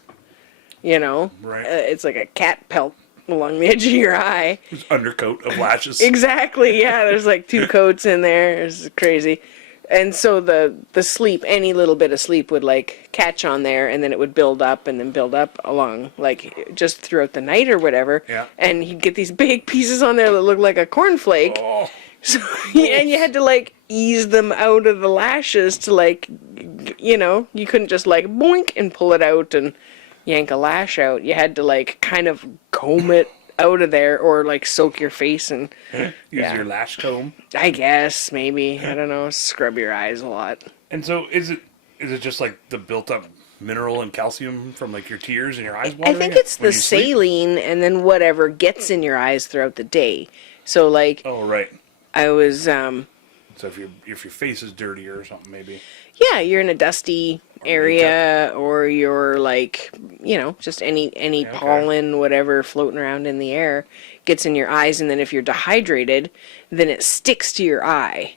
Right. It's like a cat pelt along the edge of your eye. Undercoat of lashes. Exactly, yeah. There's like 2 coats in there. It's crazy. And so the sleep, any little bit of sleep would like catch on there, and then it would build up and then build up along like just throughout the night or whatever. Yeah. And he'd get these big pieces on there that looked like a cornflake. Oh. So, and you had to like ease them out of the lashes to like, you couldn't just like boink and pull it out and yank a lash out. You had to like kind of comb it out of there or like soak your face and Use your lash comb. I guess maybe, I don't know, scrub your eyes a lot. And so is it just like the built up mineral and calcium from like your tears and your eyes watering? I think it's the saline and then whatever gets in your eyes throughout the day. So like I was so if your face is dirty or something maybe. Yeah, you're in a dusty area or you're like, just any pollen, whatever floating around in the air gets in your eyes, and then if you're dehydrated, then it sticks to your eye.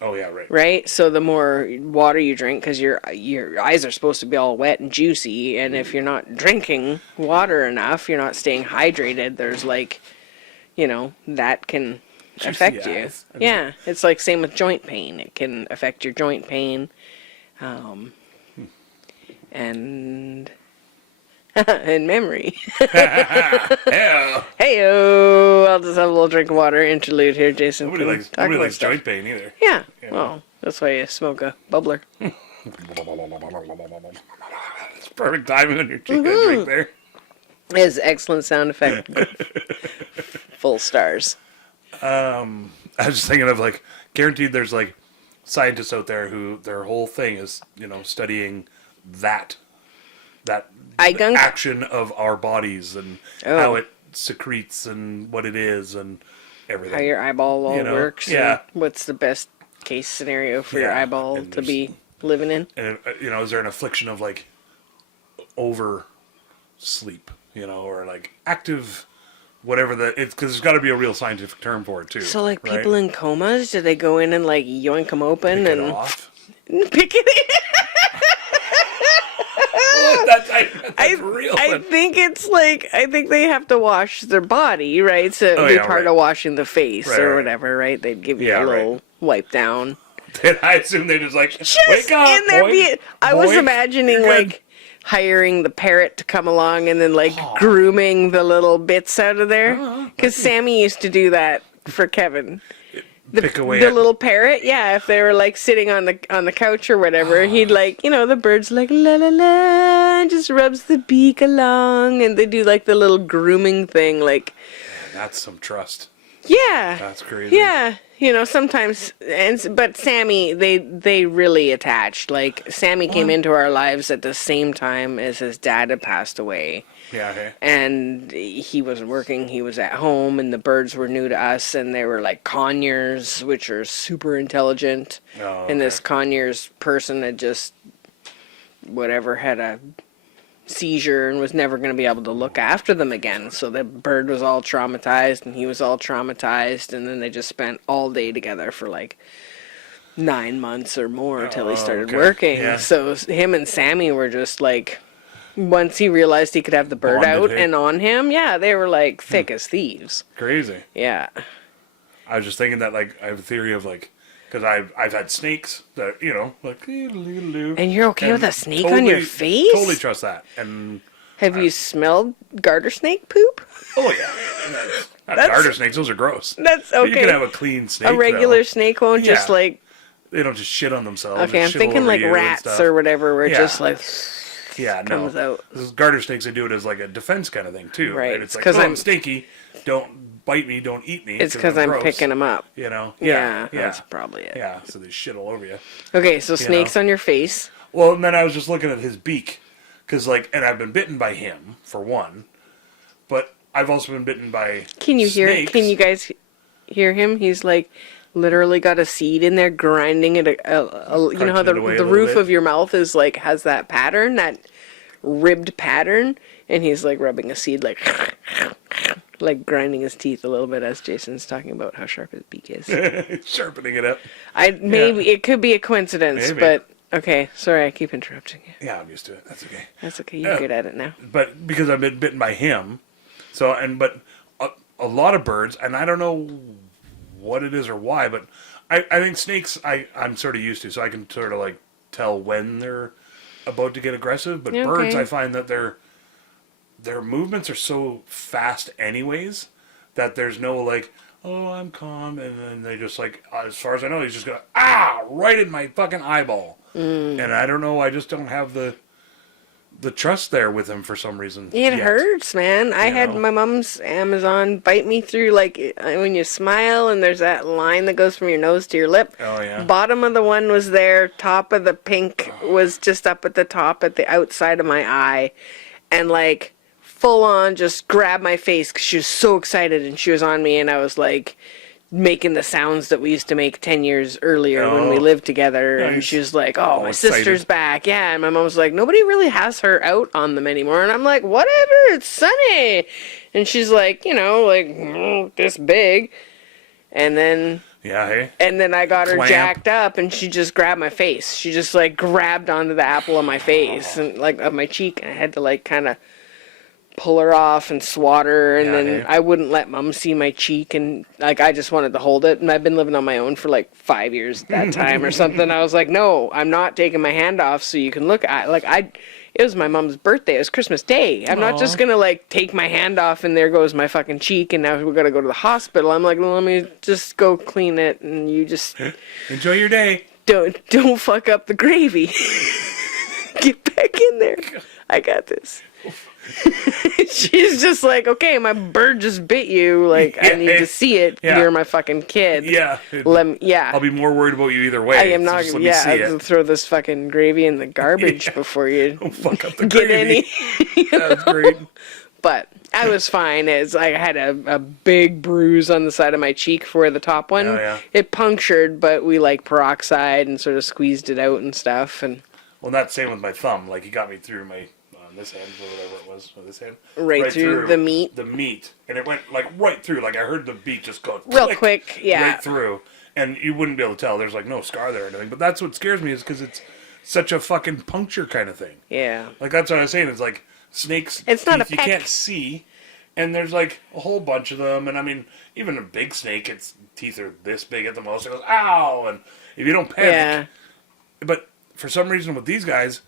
Oh yeah, right. Right? So the more water you drink, because your eyes are supposed to be all wet and juicy, and if you're not drinking water enough, you're not staying hydrated, there's like, that can affect you. Yeah, it's like same with joint pain. It can affect your joint pain. And memory. Heyo! I'll just have a little drink of water. Interlude here, Jason. Nobody likes joint pain either. Yeah. Well, that's why you smoke a bubbler. It's perfect timing on your drink there. It's excellent sound effect. Full stars. I was just thinking of like, guaranteed there's like scientists out there who their whole thing is, studying that action of our bodies and how it secretes and what it is and everything. How your eyeball all works. Yeah. And what's the best case scenario for your eyeball to be living in? And, is there an affliction of like over sleep, or like active, whatever because there's got to be a real scientific term for it too. So like people in comas, do they go in and like yoink them open pick and it off? Pick it? That's real. I think it's like, I think they have to wash their body, right? So it would be part of washing the face or whatever, right? They'd give you a little wipe down. I assume they're just like, wake up, in there. I was imagining like hiring the parrot to come along and then like grooming the little bits out of there. Because Sammy used to do that for Kevin. The little parrot, if they were like sitting on the couch or whatever, he'd like, the bird's like la la la, and just rubs the beak along, and they do like the little grooming thing, like. Man, that's some trust. Yeah. That's crazy. Yeah. Sometimes, but Sammy, they really attached. Like, Sammy came into our lives at the same time as his dad had passed away. Yeah, okay. And he wasn't working, he was at home, and the birds were new to us, and they were like conures, which are super intelligent. Oh, okay. And this conures person had just, had a seizure and was never going to be able to look after them again. So the bird was all traumatized, and he was all traumatized, and then they just spent all day together for like 9 months or more until he started working. Yeah. So him and Sammy were just like, once he realized he could have the bird out and on him, they were like thick as thieves. Crazy. Yeah. I was just thinking that, like, I have a theory of, like, because I've had snakes that, you know, like, And you're okay with a snake on totally, your face? Totally trust that. And Have you smelled garter snake poop? oh yeah, not garter snakes. Those are gross. That's okay. You can have a clean snake. A regular though. snake won't just Yeah. like. They don't just shit on themselves. Okay, I'm shit thinking over like you and rats stuff. or whatever, where it Yeah. just like Yeah, comes no. out. This garter snakes, they do it as like a defense kind of thing too. Right. It's like, 'cause I'm stinky. Don't bite me. Don't eat me. It's because I'm gross. picking them up. You know. Yeah, Yeah. that's probably it. Yeah. So they shit all over you. Okay, so snakes on your face. Well, and then I was just looking at his beak, because like, and I've been bitten by him for one, but I've also been bitten by. Can you hear? snakes. Can you guys hear him? He's like literally got a seed in there, grinding it. You know how Crunching it away a the little roof bit. of your mouth is like has that pattern, that ribbed pattern, and he's like rubbing a seed, like grinding his teeth a little bit as Jason's talking about how sharp his beak is. Sharpening it up? Maybe it could be a coincidence, Maybe. but okay. Sorry, I keep interrupting you. Yeah, I'm used to it. That's okay. That's okay. You're good at it now. But because I've been bitten by him, but a lot of birds, and I don't know what it is or why, but I think snakes I'm sort of used to, so I can sort of like tell when they're about to get aggressive. But Yeah, birds, okay. I find that their movements are so fast anyways that there's no like, oh, I'm calm, and then they just like, as far as I know, he's just gonna right in my fucking eyeball. And I don't know, I just don't have the trust there with him for some reason. It yet. hurts, man. I had know? my mom's Amazon bite me through, like, when you smile and there's that line that goes from your nose to your lip. Oh, yeah. Bottom of the one was there. Top of the pink was just up at the top at the outside of my eye. And, like, full on just grabbed my face because she was so excited and she was on me. And I was, like, making the sounds that we used to make 10 years earlier when we Oh. lived together. And Nice. she was like, oh, All my excited. sister's back. Yeah. And my mom was like, nobody really has her out on them anymore. And I'm like, whatever, it's sunny. And she's like, you know, like this big. And then Yeah, hey? I got her Clamp. jacked up and she just grabbed my face. She just like grabbed onto the apple of my face and like of my cheek. And I had to like kind of pull her off and swat her, and Yeah, then hey? I wouldn't let Mom see my cheek, and like I just wanted to hold it. And I've been living on my own for like 5 years at that time or something. I was like, no, I'm not taking my hand off so you can look at it was my mom's birthday. It was Christmas Day. I'm not just gonna like take my hand off and there goes my fucking cheek and now we're gonna go to the hospital. I'm like, well, let me just go clean it and you just Enjoy your day. don't fuck up the gravy. Get back in there. I got this. She's just like, okay, my bird just bit you. Like, I need to see it. Yeah. You're my fucking kid. Yeah. Yeah. I'll be more worried about you either way. I am so not. just let me Yeah, see I'll it. throw this fucking gravy in the garbage before you Don't fuck up the get gravy. any. That's great. But I was fine. I had a big bruise on the side of my cheek for the top one. Oh, yeah. It punctured, but we like peroxide and sort of squeezed it out and stuff. And Well, that's same with my thumb. Like, he got me through my, on this hand, or whatever it was, on this hand. Right through the meat? The meat. And it went, like, right through. Like, I heard the beat just go real click quick, yeah. right through. And you wouldn't be able to tell. There's, like, no scar there or anything. But that's what scares me is because it's such a fucking puncture kind of thing. Yeah. Like, that's what I was saying. It's like snakes. It's not a teeth you peck. can't see. And there's, like, a whole bunch of them. And, I mean, even a big snake, its teeth are this big at the most. It goes, ow! And if you don't panic. Yeah. But for some reason with these guys,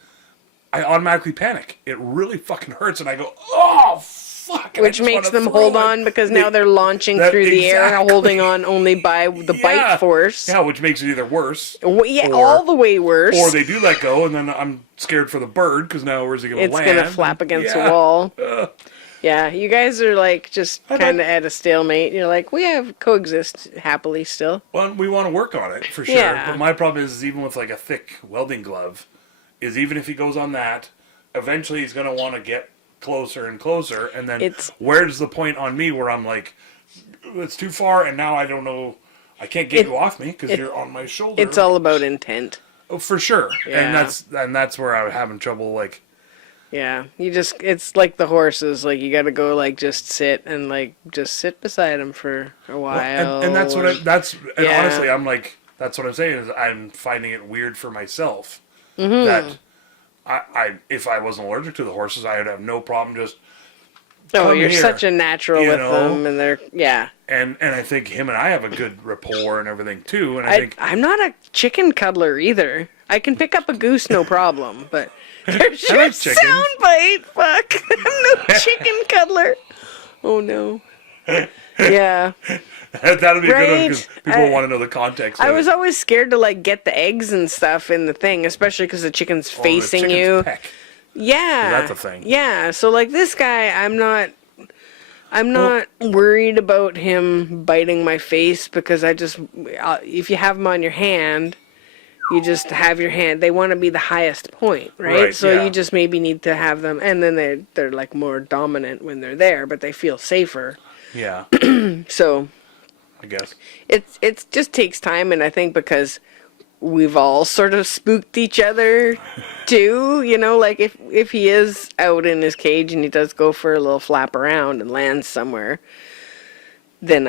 I automatically panic. It really fucking hurts, and I go, oh, fuck. And I Which just makes wanna them throw hold it. on because now they're launching through the air, exactly. holding on only by the Yeah. bite force. Yeah, which makes it either worse. Yeah, or- all the way worse. Or they do let go, and then I'm scared for the bird, because now where's he going to It's land? gonna flap against the Yeah. wall. Yeah, you guys are like just kind of at a stalemate. You're like, we have coexist happily still. Well, we want to work on it, for sure. Yeah. But my problem is, even with like a thick welding glove, is even if he goes on that, eventually he's going to want to get closer and closer, and then where's the point on me where I'm like, it's too far, and now I don't know, I can't get you off me because you're on my shoulder. It's all about intent. Oh, for sure. Yeah. And that's where I'm having trouble, like, Yeah, it's like the horses. Like you got to go, like just sit and like just sit beside them for a while. and that's what and Yeah. honestly, I'm like, that's what I'm saying is I'm finding it weird for myself that I if I wasn't allergic to the horses, I would have no problem just. Oh, come you're here, such a natural you with know? them, and they're And I think him and I have a good rapport and everything too. And I think I'm not a chicken cuddler either. I can pick up a goose, no problem, but there's I your like chickens. soundbite. Fuck, I'm no chicken cuddler. Oh no. Yeah. that'll be a good one Right. because people want to know the context. I of was it. always scared to like get the eggs and stuff in the thing, especially because the chicken's Oh, the facing chicken's you. peck. Yeah. That's a thing. Yeah. So like this guy, I'm not worried about him biting my face because if you have him on your hand, you just have your hand. They want to be the highest point, right? Right, So yeah. you just maybe need to have them, and then they're like more dominant when they're there, but they feel safer. Yeah, So I guess. it just takes time, and I think because we've all sort of spooked each other too, like if he is out in his cage and he does go for a little flap around and lands somewhere, then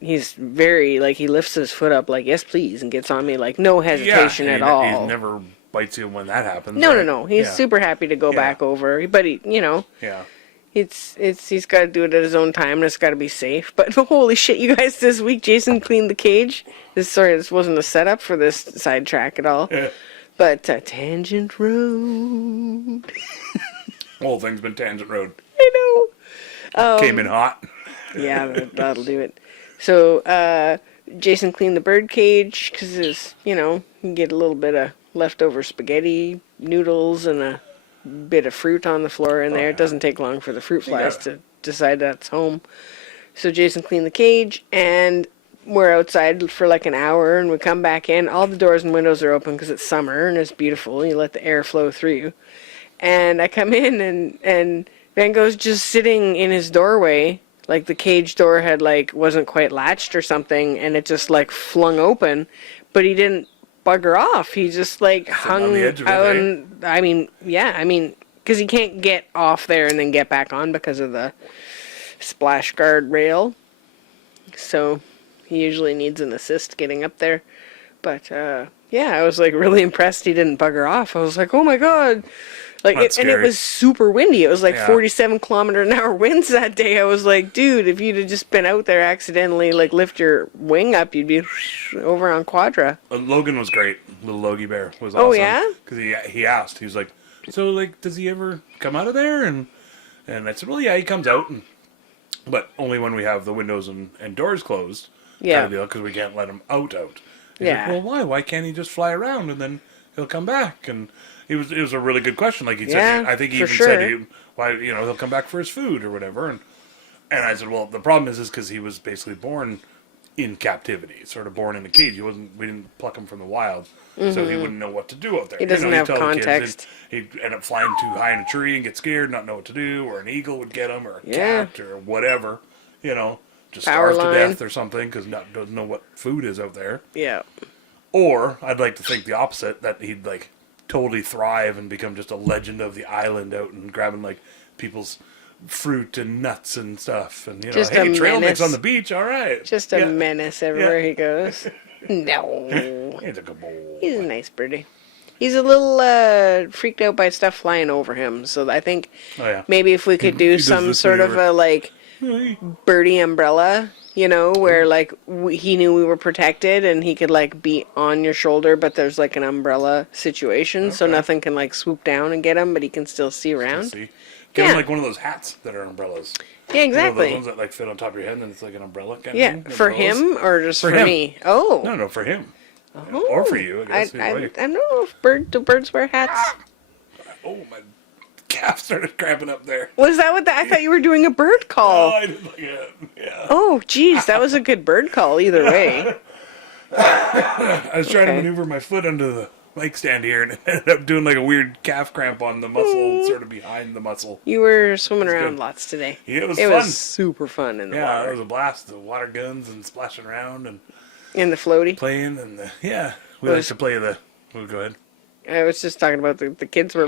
he's very like, he lifts his foot up like, yes please, and gets on me like no hesitation at all. He never bites you when that happens. No, right? no, he's Yeah. super happy to go back over, but Yeah. he's got to do it at his own time, and it's got to be safe. But holy shit, you guys! This week, Jason cleaned the cage. This wasn't a setup for this sidetrack at all. Yeah. But Tangent Road. Whole thing's been Tangent Road. I know. Came in hot. Yeah, that'll do it. So Jason cleaned the bird cage because you can get a little bit of leftover spaghetti noodles and a bit of fruit on the floor in there. yeah. It doesn't take long for the fruit flies gotta- to decide that's home. So Jason cleaned the cage, and we're outside for like an hour, and we come back in. All the doors and windows are open because it's summer and it's beautiful. You let the air flow through you. And I come in, and Van Gogh's just sitting in his doorway. Like the cage door had wasn't quite latched or something, and it just flung open, but he didn't bugger off. He just hung on the edge of it, out. eh? And, because he can't get off there and then get back on because of the splash guard rail. So he usually needs an assist getting up there. But I was really impressed he didn't bugger off. I was like, oh my god. And it scary. was super windy. It was Yeah. 47 kilometer an hour winds that day. I was like, dude, if you'd have just been out there accidentally lift your wing up, you'd be over on Quadra. Logan was great. Little Logie Bear was awesome. Oh, yeah? Because he asked. He was like, so does he ever come out of there? And I said, well, yeah, he comes out, but only when we have the windows and doors closed. Yeah. Because we can't let him out. He's Yeah. like, well, why? Why can't he just fly around and then he'll come back? And it was a really good question. Like he Yeah, said, I think he for even sure. said, why he'll come back for his food or whatever. And I said, well, the problem is because he was basically born in captivity, sort of born in a cage. We didn't pluck him from the wild, so he wouldn't know what to do out there. He doesn't you have tell the kids, context. He'd end up flying too high in a tree and get scared, not know what to do, or an eagle would get him, or a Yeah. cat, or whatever. Just Power starve to line. death or something because doesn't know what food is out there. Yeah. Or I'd like to think the opposite, that he'd totally thrive and become just a legend of the island out and grabbing people's fruit and nuts and stuff. And Just a hey, trail mix menace. on the beach, all right. Just a Yeah. menace everywhere Yeah. he goes. No. He's a good boy. He's a nice birdie. He's a little freaked out by stuff flying over him. So I think Oh yeah. maybe if we could He do does some this sort of whenever. a birdie umbrella, where he knew we were protected and he could be on your shoulder, but there's an umbrella situation, so Okay. nothing can swoop down and get him, but he can still see around. See, get Yeah. him one of those hats that are umbrellas. Yeah, exactly. Those ones that fit on top of your head, and then it's like an umbrella kind Yeah, of thing. for Umbrellas. him or just for him. me? Oh. No, for him. Oh. Or for you, I guess. I either way. don't know if do birds wear hats. Oh, my calf started cramping up there. Was that what I thought you were doing a bird Oh, call. I did like it. Yeah. Oh, geez, that was a good bird call either way. I was trying to Okay. maneuver my foot under the mic stand here, and it ended up doing a weird calf cramp on the muscle, sort of behind the muscle. You were swimming around good. lots today. Yeah, it was It fun. was super fun in the Yeah, it water. was a blast. The water guns and splashing around and In the floaty. playing, and we Was- like to play the. Oh, go ahead. I was just talking about the kids were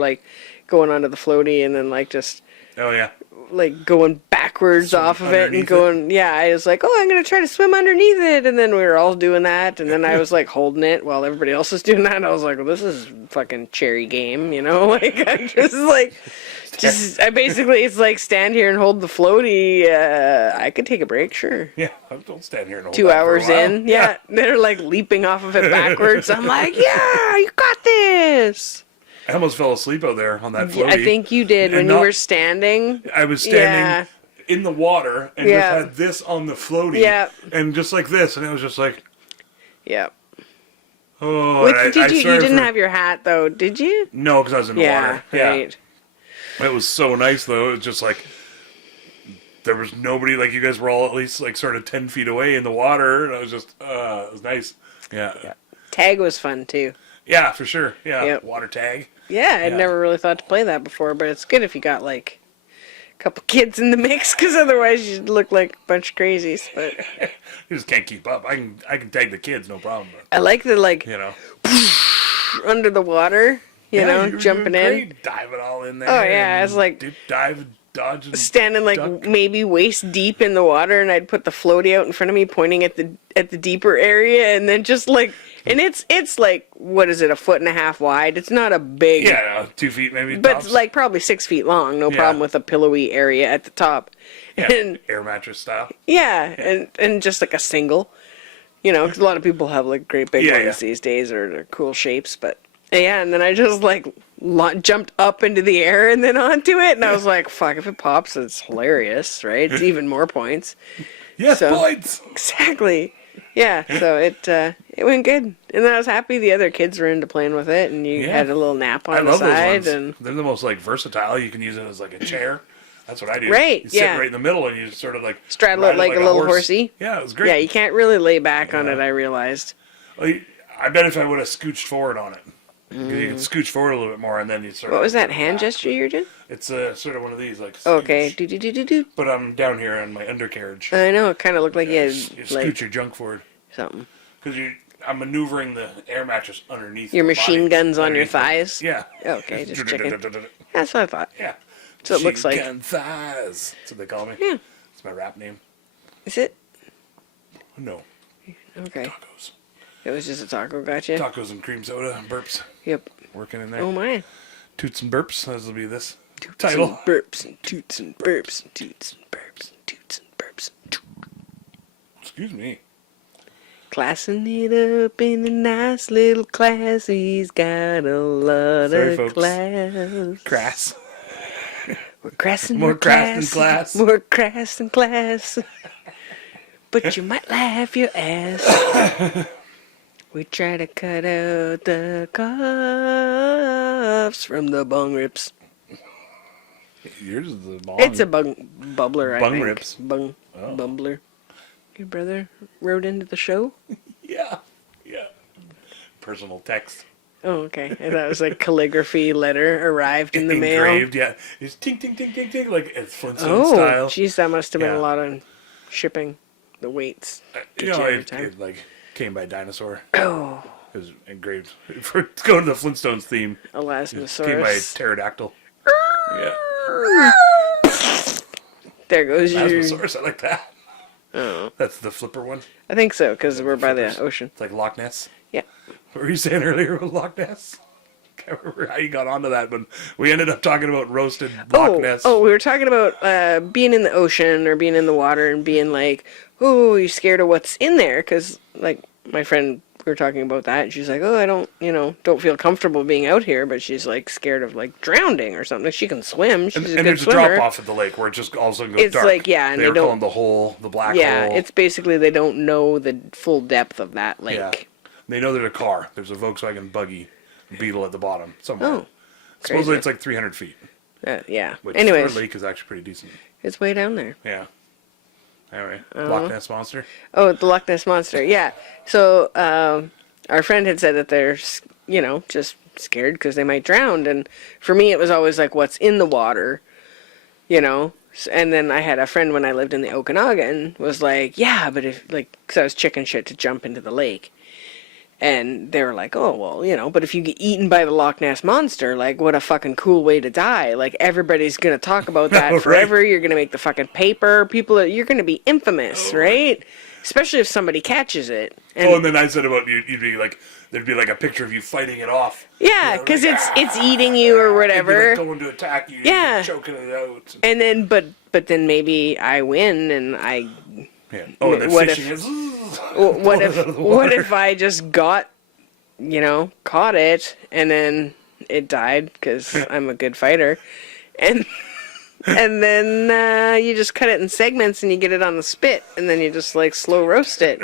going onto the floaty and then just Oh yeah. like going backwards Swim off of it and underneath going, yeah, I was like, oh, I'm going to try to swim underneath it. And then we were all doing that. And then I was like holding it while everybody else was doing that. And I was like, well, this is fucking cherry game, you know? Like, I just like, I basically, it's like stand here and hold the floaty. I could take a break, sure. Yeah, don't stand here and hold 2 that for a hours while. in. Yeah. They're like leaping off of it backwards. I'm like, yeah, you got this. I almost fell asleep out there on that Yeah, floaty. I think you did when And you not- were standing. I was standing Yeah. in the water and Yeah. just had this on the floaty. Yeah. And just like this, and it was just like, Yeah. oh. Wait, and did you? You started didn't for- have your hat though, did you? No, because I was in the Yeah, water. right. Yeah. It was so nice though. It was just like there was nobody. Like you guys were all at least like sort of 10 feet away in the water, and I was just, it was nice. Yeah. Tag was fun too. Yeah, for sure. Yeah. Yep. Water tag. Yeah, I'd Yeah. never really thought to play that before, but it's good if you got like a couple kids in the mix, because otherwise you'd look like a bunch of crazies. But You just can't keep up. I can tag the kids, no problem. But, I like the like you know, under the water, you know, you were jumping doing in, great, diving all in there. Oh, yeah, and it's like- dip, dive, dodge, and standing like duck. maybe waist deep in the water, and I'd put the floaty out in front of me, pointing at the deeper area, and then just like, and it's like, what is it, 1.5 feet wide? It's not a big. Yeah, 2 feet maybe. But tops. like probably 6 feet long, no Yeah. problem with a pillowy area at the top. Yeah, And air mattress style. yeah, and just like a single, you know, because a lot of people have like great big Yeah, ones yeah. these days, or they're cool shapes. But yeah, and then I just like jumped up into the air and then onto it, and I was like, fuck, if it pops, it's hilarious, right? It's even more points. Yes, So- points. Exactly. Yeah, so it went good, and then I was happy the other kids were into playing with it, and you Yeah. had a little nap I on the love those side, ones. and They're the most like versatile. You can use it as like a chair. That's what I do. Right, You sit yeah. right in the middle and you sort of like straddle ride it like a little horse. horsey. Yeah, it was great. Yeah, you can't really lay back on Yeah. it, I realized. Like, I bet if I would have scooched forward on it, 'cause you can scooch forward a little bit more, and then you sort of. What was that hand gesture you were doing? It's sort of one of these like. Okay, scooch. do do do do do. But I'm down here on my undercarriage. I know, it kind of looked like you You had scoot like your junk forward something. because I'm maneuvering the air mattress underneath. Your the machine body, guns on your underneath the- thighs? Yeah. Okay, just checking. That's what I thought. Yeah. So it looks Machine like. gun thighs. That's what they call me. Yeah. It's my rap name. Is it? No. Okay. Tacos. It was just a taco, gotcha. Tacos and cream soda and burps. Yep. Working in there. Oh my. Toots and burps. This will be this Toots title. and burps and toots and burps and toots and burps and toots and burps. Excuse me. Classing it up in a nice little class. He's got a lot Sorry, of folks. class. Crass. We're crass in More the crass than class. class. More crass than class. But you might laugh your ass. We try to cut out the coughs from the bung rips. Yours is the bong. It's a bubbler, I Bung think. rips. Oh. Bumbler. Your brother wrote into the show? Yeah. Yeah. Personal text. Oh, okay. I thought it was like calligraphy letter arrived in the mail. Engraved, yeah. It's ting, ting, ting, ting, ting, like it's Flintstone Oh, style. jeez, that must have been Yeah. a lot on shipping the weights. You know, every it, time. it like came by dinosaur. Oh, It was engraved. For to go to the Flintstones theme. It came by Elasmosaurus. pterodactyl. Yeah. There goes your... Asmosaurus, I like that. Oh, That's the flipper one. I think so, because we're by the Flippers. ocean. It's like Loch Ness. Yeah. What were you saying earlier about Loch Ness? Can't remember how you got onto that, but we ended up talking about roasted Loch Ness. Oh, we were talking about being in the ocean or being in the water and being like, oh, you're scared of what's in there. Because, like, my friend, we were talking about that, and she's like, oh, I don't feel comfortable being out here, but she's, like, scared of, like, drowning or something. She can swim. She's And a good there's swimmer. a drop off at the lake where it just all of a sudden goes It's dark. like, yeah, and they they were don't- calling the hole, the black Yeah, hole. it's basically they don't know the full depth of that lake. Yeah. They know there's a car. There's a Volkswagen buggy Beetle at the bottom somewhere. Oh, Supposedly crazy. it's like 300 feet. Yeah. Which Anyways, for a lake is actually pretty decent. it's way down there. Yeah. Anyway, Uh-huh. Loch Ness Monster. Oh, the Loch Ness Monster. Yeah. So our friend had said that they're, just scared because they might drown. And for me, it was always like, what's in the water, And then I had a friend when I lived in the Okanagan was like, yeah, but if, like, because I was chicken shit to jump into the lake. And they were like, oh, well, but if you get eaten by the Loch Ness Monster, like, what a fucking cool way to die. Like, everybody's going to talk about that Right. forever. You're going to make the fucking paper. You're going to be infamous, right? Especially if somebody catches it. And then I said about you'd be like, there'd be like a picture of you fighting it off. Yeah, because it's eating you or whatever. Like going to attack you. Yeah. Choking it out. And then, but then maybe I win and I... Yeah. Oh, and then What fishing if- is... What if I just caught it and then it died because I'm a good fighter, and then you just cut it in segments and you get it on the spit and then you just like slow roast it,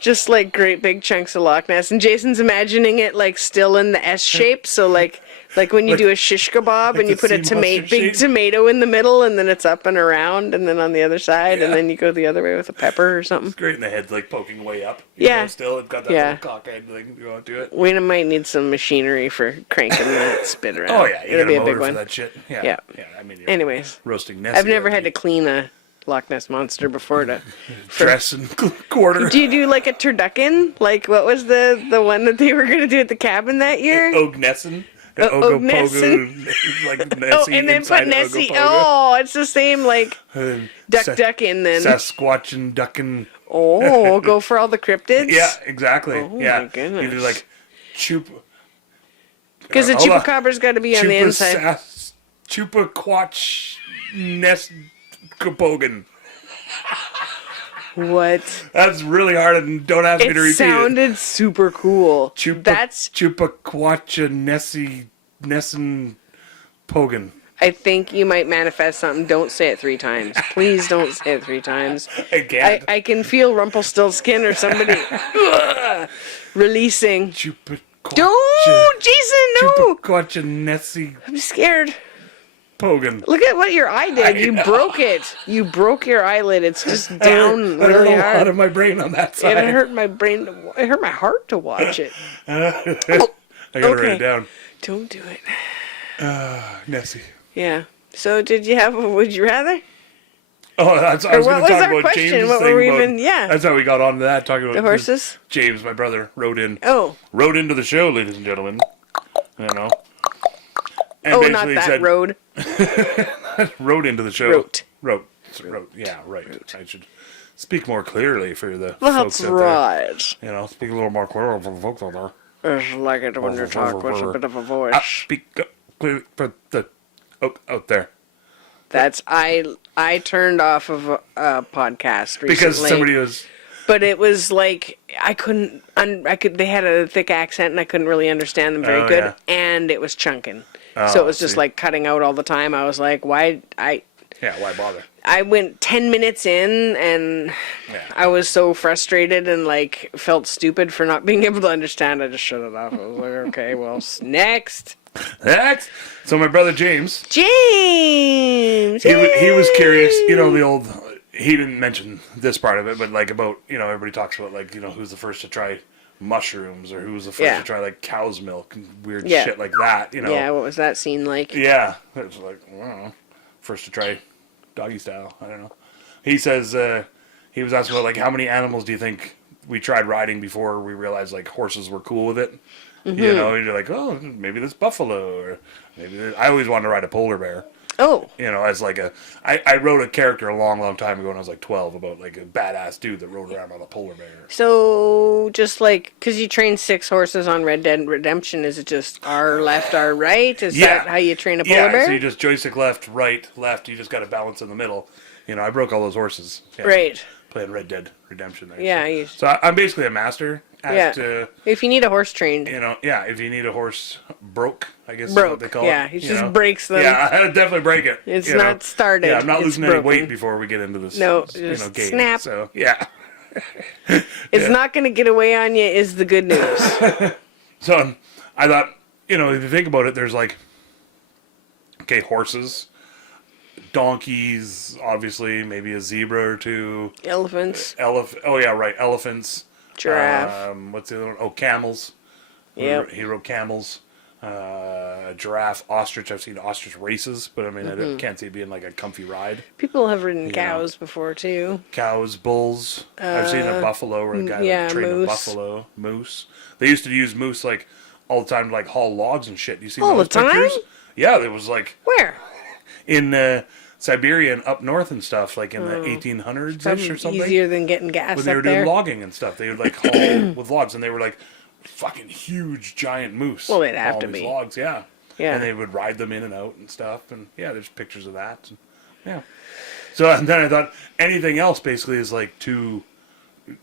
just like great big chunks of Loch Ness. And Jason's imagining it like still in the S shape, so like when you do a shish kebab and you put a sea mustard big shape? tomato in the middle and then it's up and around and then on the other side and then you go the other way with a pepper or something. It's great, and the head's like poking way up. Still, it's got that little cock head thing. You want to do it? We might need some machinery for cranking that spit around. Oh, yeah. You It'll got be a a big motor one. for that shit. Yeah. Yeah. I mean, Anyways, roasting Nessie. I've never had to clean a Loch Ness Monster before dress and quarter. Do you do like a turducken? Like what was the one that they were going to do at the cabin that year? Ognessen. Ognessen. Like Nessie and then inside put Nessie. Ogopogo. Oh, it's the same like duck in then. Sasquatch and ducking. Oh, go for all the cryptids? Yeah, exactly. Oh, yeah. my goodness. Either like Because the hold on. chupacabra's got to be on the inside. ChupaQuatchaNessiePogo. What? That's really hard, and don't ask me to repeat It sounded super cool. That's ChupaQuatchaNessiePogo. I think you might manifest something. Don't say it 3 times. Please don't say it 3 times. I can't. I can feel Rumpelstiltskin or somebody releasing. Don't, Jason, no. ChupaQuatchaNessiePogo. I'm scared. Look at what your eye did. You broke it. You broke your eyelid. It's just down I really hurt a lot hard. of my brain on that side. It hurt my brain. It hurt my heart to watch it. I gotta write it down. Don't do it. Nessie. Yeah. So did you have a would you rather? Oh, I was going to what was talk our about question? James' What thing. were we about, even- yeah. That's how we got on to that, talking about The horses? James, my brother, wrote into the show, ladies and gentlemen. You know. And Not basically that said, road. wrote into the show. Wrote. Yeah, right. I should speak more clearly for the That's folks out right. there. You know, speak a little more clearly for the folks out there. It's like it when you talk with a bit of a voice. Speak clearly for the out there. That's I turned off of a podcast recently Because somebody was... but it was like I couldn't. They had a thick accent and I couldn't really understand them very good, yeah. and it was chunking. So it was just like cutting out all the time. I was like, why? Yeah, why bother? I went 10 minutes in and I was so frustrated and like felt stupid for not being able to understand. I just shut it off. I was like, okay, well, next. Next. So my brother James. James! He was curious, you know, the old... He didn't mention this part of it, but like about, you know, everybody talks about like, you know, who's the first to try mushrooms or who was the first to try like cow's milk and weird shit like that, you know. Yeah, what was that scene like? Yeah. It was like, I don't know. First to try doggy style. I don't know. He says, he was asking about like, how many animals do you think we tried riding before we realized like horses were cool with it? Mm-hmm. You know, and you're like, oh, maybe this buffalo or maybe this... I always wanted to ride a polar bear. Oh. You know, as like a... I wrote a character a long, long time ago when I was like 12 about like a badass dude that rode around on a polar bear. So, just like, because you train 6 horses on Red Dead Redemption, is it just R left, R right? Is that how you train a polar bear? Yeah, so you just joystick left, right, left. You just got to balance in the middle. You know, I broke all those horses. Yeah, right. Playing Red Dead Redemption there. Yeah. So I'm basically a master at... if you need a horse trained. You know, yeah, if you need a horse broke, I guess is what they call it. Yeah, he just breaks them. Yeah, I definitely break it. It's not started. Yeah, I'm not it's losing broken. any weight before we get into this, just game. snap. So, yeah. It's not going to get away on you is the good news. So, I thought, you know, if you think about it, there's like, okay, horses, donkeys, obviously, maybe a zebra or 2. Elephants. Oh, yeah, right, elephants. Giraffe. What's the other one? Oh, camels. Yep. He wrote camels. giraffe, ostrich. I've seen ostrich races, but I mean, I can't see it being like a comfy ride. People have ridden cows before too. Cows, bulls. I've seen a buffalo where a guy like trained a moose. buffalo, moose. They used to use moose like all the time to like haul logs and shit. You see All those the time? pictures? Yeah, there was like Where? in Siberia and up north and stuff, like in the 1800s ish or something. Easier than getting gas When they up were there. doing logging and stuff, they would like haul with logs, and they were like fucking huge giant moose. Well, they'd have hauling to these be. logs, yeah. Yeah. And they would ride them in and out and stuff, and yeah, there's pictures of that. And, yeah. So and then I thought anything else basically is like too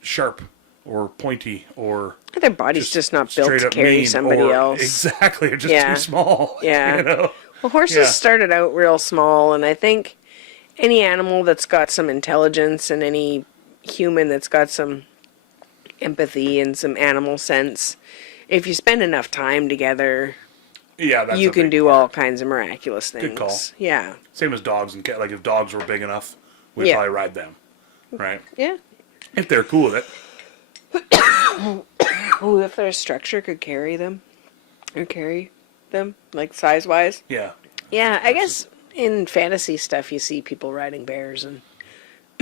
sharp or pointy or Their body's just not built straight to up carry mean somebody or else. exactly, or just Yeah. too small. Yeah. You know? Well, horses Yeah. started out real small, and I think any animal that's got some intelligence and any human that's got some empathy and some animal sense, if you spend enough time together, Yeah, that's you a can big do part. all kinds of miraculous things. Good call. Yeah. Same as dogs and cats. Like if dogs were big enough, we'd Yeah. probably ride them, right? Yeah. If they're cool with it. Oh, if their structure could carry them, like size-wise. Yeah. Yeah, I guess in fantasy stuff you see people riding bears and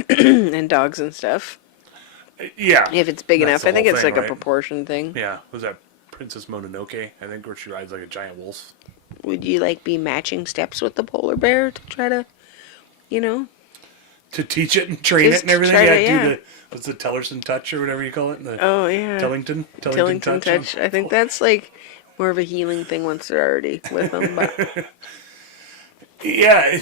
and dogs and stuff. Yeah. If it's big That's enough, the I think whole it's thing, like a right? proportion thing. Yeah. Was that Princess Mononoke? I think where she rides like a giant wolf. Would you like be matching steps with the polar bear to try to, you know? To teach it and train Just it and everything. try Yeah, to, yeah. do the what's the Tellerson touch or whatever you call it? The Oh yeah, Tellington Tillington touch. I think that's like more of a healing thing once they're already with them. But Yeah.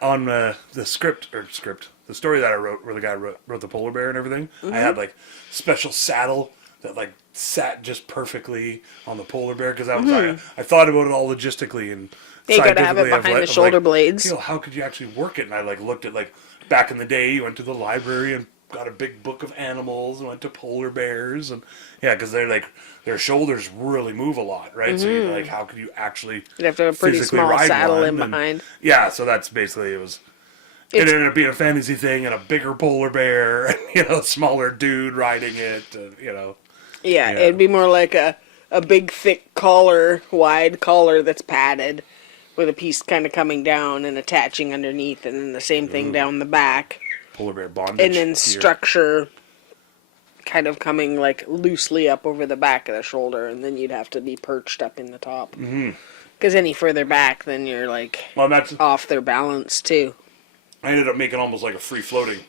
On the the story that I wrote, where the guy wrote the polar bear and everything, I had like special saddle that like sat just perfectly on the polar bear because I thought about it all logistically and you gotta have it scientifically of behind the of shoulder blades. You know, how could you actually work it? And I like looked at like back in the day, you went to the library and got a big book of animals and went to polar bears and yeah, because they're like their shoulders really move a lot, right? So you're like, how could you actually? you'd have to have a pretty physically small ride saddle one? in And- behind. Yeah, so that's basically it was. It ended up being a fantasy thing and a bigger polar bear, and, you know, a smaller dude riding it, you know. Yeah, Yeah. it'd be more like a big, thick collar, wide collar that's padded, with a piece kind of coming down and attaching underneath, and then the same thing down the back, Polar bear bondage. and then gear. structure kind of coming like loosely up over the back of the shoulder, and then you'd have to be perched up in the top. Because any further back, then you're like Well, that's off their balance too. I ended up making almost like a free floating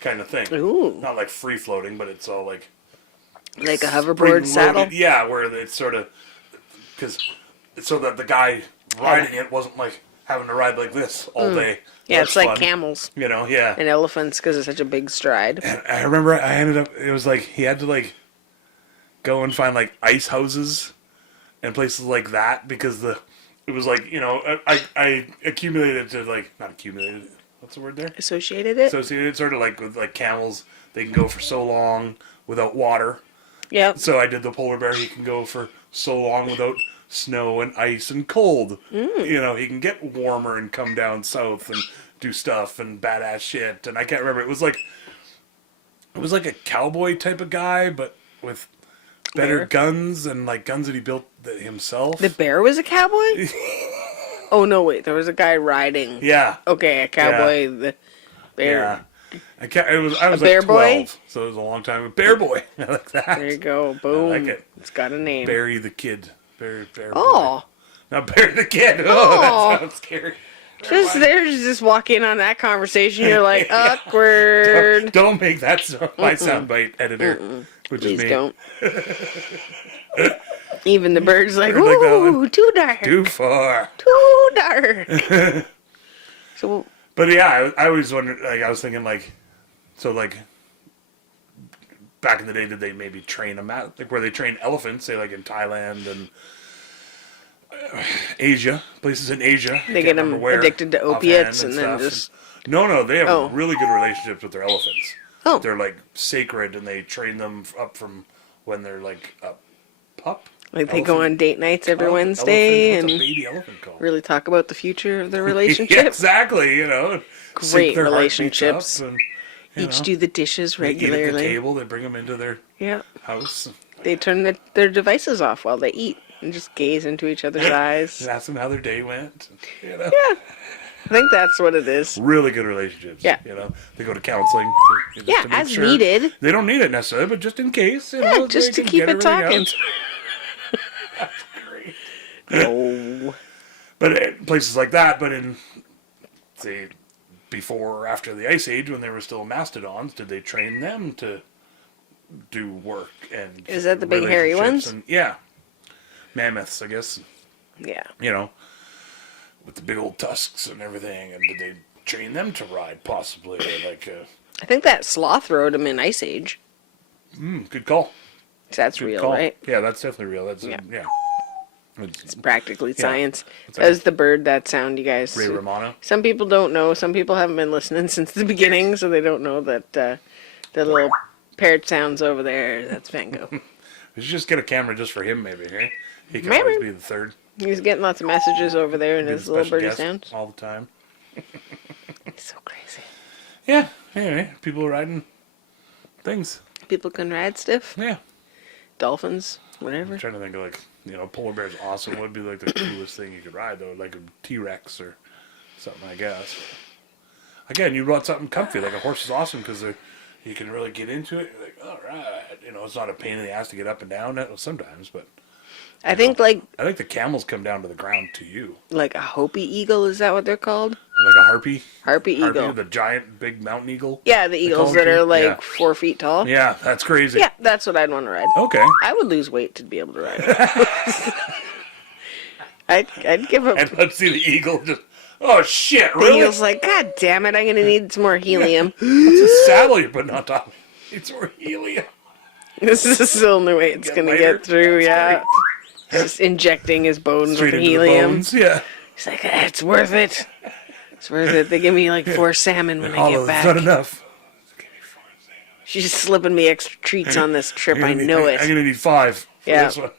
kind of thing. Ooh, Not like free floating, but it's all like like a hoverboard saddle. Yeah, where it's sort of because so that the guy riding it wasn't like having to ride like this all day. Yeah, That's it's like fun. camels You know, yeah. and elephants because it's such a big stride. And I remember I ended up. It was like he had to like go and find like ice houses and places like that because it was like, you know, I accumulated to like not accumulated. What's the word there? Associated it. Associated, sort of like with like camels. They can go for so long without water. Yep. So I did the polar bear. He can go for so long without snow and ice and cold. You know, he can get warmer and come down south and do stuff and badass shit. And I can't remember. It was like a cowboy type of guy, but with better Bear? guns and like guns that he built himself. The bear was a cowboy? Oh, no, wait. There was a guy riding. Yeah. Okay, a cowboy. The bear. Yeah. I was like bear 12, boy? so it was a long time. Bear boy. I like that. There you go. Boom. like it. It's got a name. Barry the kid. Bear boy. Oh. Not Barry the kid. Oh, Oh. that sounds scary. Just walk in on that conversation. You're like, awkward. Don't make that my soundbite editor, which Please is me. don't. Even the bird's like, Bird like that ooh, one. too dark. Too far. Too dark. So, But yeah, I always wondered. Like, I was thinking, like, so like, back in the day, did they maybe train them out? Like, where they train elephants, say, like in Thailand and Asia, places in Asia. I they can't get remember them where, addicted to offhand opiates and then stuff. just... No, they have Oh. really good relationships with their elephants. Oh. They're like sacred, and they train them up from when they're like a pup. Like they go Elephant on date nights every cub, Wednesday elephant, and what's a baby elephant called? really talk about the future of their Yeah, relationship. exactly. You know, Great sync their heartbeats relationships. up and, Each know, do the dishes they eat at the regularly. table. They bring them into their Yeah. house. They turn their devices off while they eat and just gaze into each other's eyes. And ask them how their day went. You know? Yeah. I think that's what it is. Really good relationships. Yeah. You know, they go to counseling. Just Yeah, to make as sure. needed. They don't need it necessarily, but just in case. You Yeah, know, just they to can keep get it everything talking. out. That's great. Oh. But places like that, but in, say, before or after the Ice Age, when they were still mastodons, did they train them to do work and Is that the big hairy relationships ones? And, yeah. Mammoths, I guess. Yeah. You know, with the big old tusks and everything. And did they train them to ride, possibly? Or like, I think that sloth rode him in Ice Age. good call. That's Good real, call. right? Yeah, that's definitely real. That's Yeah. yeah. It's practically Yeah. science. That's That was the bird, that sound, you guys. Ray Romano. Some people don't know. Some people haven't been listening since the beginning, so they don't know that the little parrot sounds over there, that's Van Gogh. We should just get a camera just for him, maybe. Here, he can Maybe. always be the third. He's getting lots of messages over there in Be the his little special birdie guest sounds. all the time. It's so crazy. Yeah. Anyway, people riding things. People can ride stuff. Yeah. Dolphins, whatever. I'm trying to think of polar bear's awesome. What would be like the coolest thing you could ride though? Like a T-Rex or something, I guess. Again, you brought something comfy. Like a horse is awesome because you can really get into it. You're like, all right, it's not a pain in the ass to get up and down. Sometimes, but I think I think the camels come down to the ground to you, like a Hopi eagle, is that what they're called? like a harpy. Harpy eagle. The giant big mountain eagle. Yeah, the eagles call that them are too? like Yeah. 4 feet tall. Yeah, that's crazy. Yeah, that's what I'd want to ride. Okay. I would lose weight to be able to ride it. I'd give up. And let's see the eagle just. Oh shit! The Really? eagle's like, God damn it! I'm gonna need some more helium. That's a saddle you're putting on top. It's more helium. This is the only way it's Get gonna later. get through. That's Yeah, just injecting his bones Straight with into the helium. bones. Yeah. He's like, it's worth it. It's worth it. They give me like 4 salmon when I Although get it's back. not enough. She's slipping me extra treats on this trip. I know I'm it. gonna need 5 for Yeah. this one.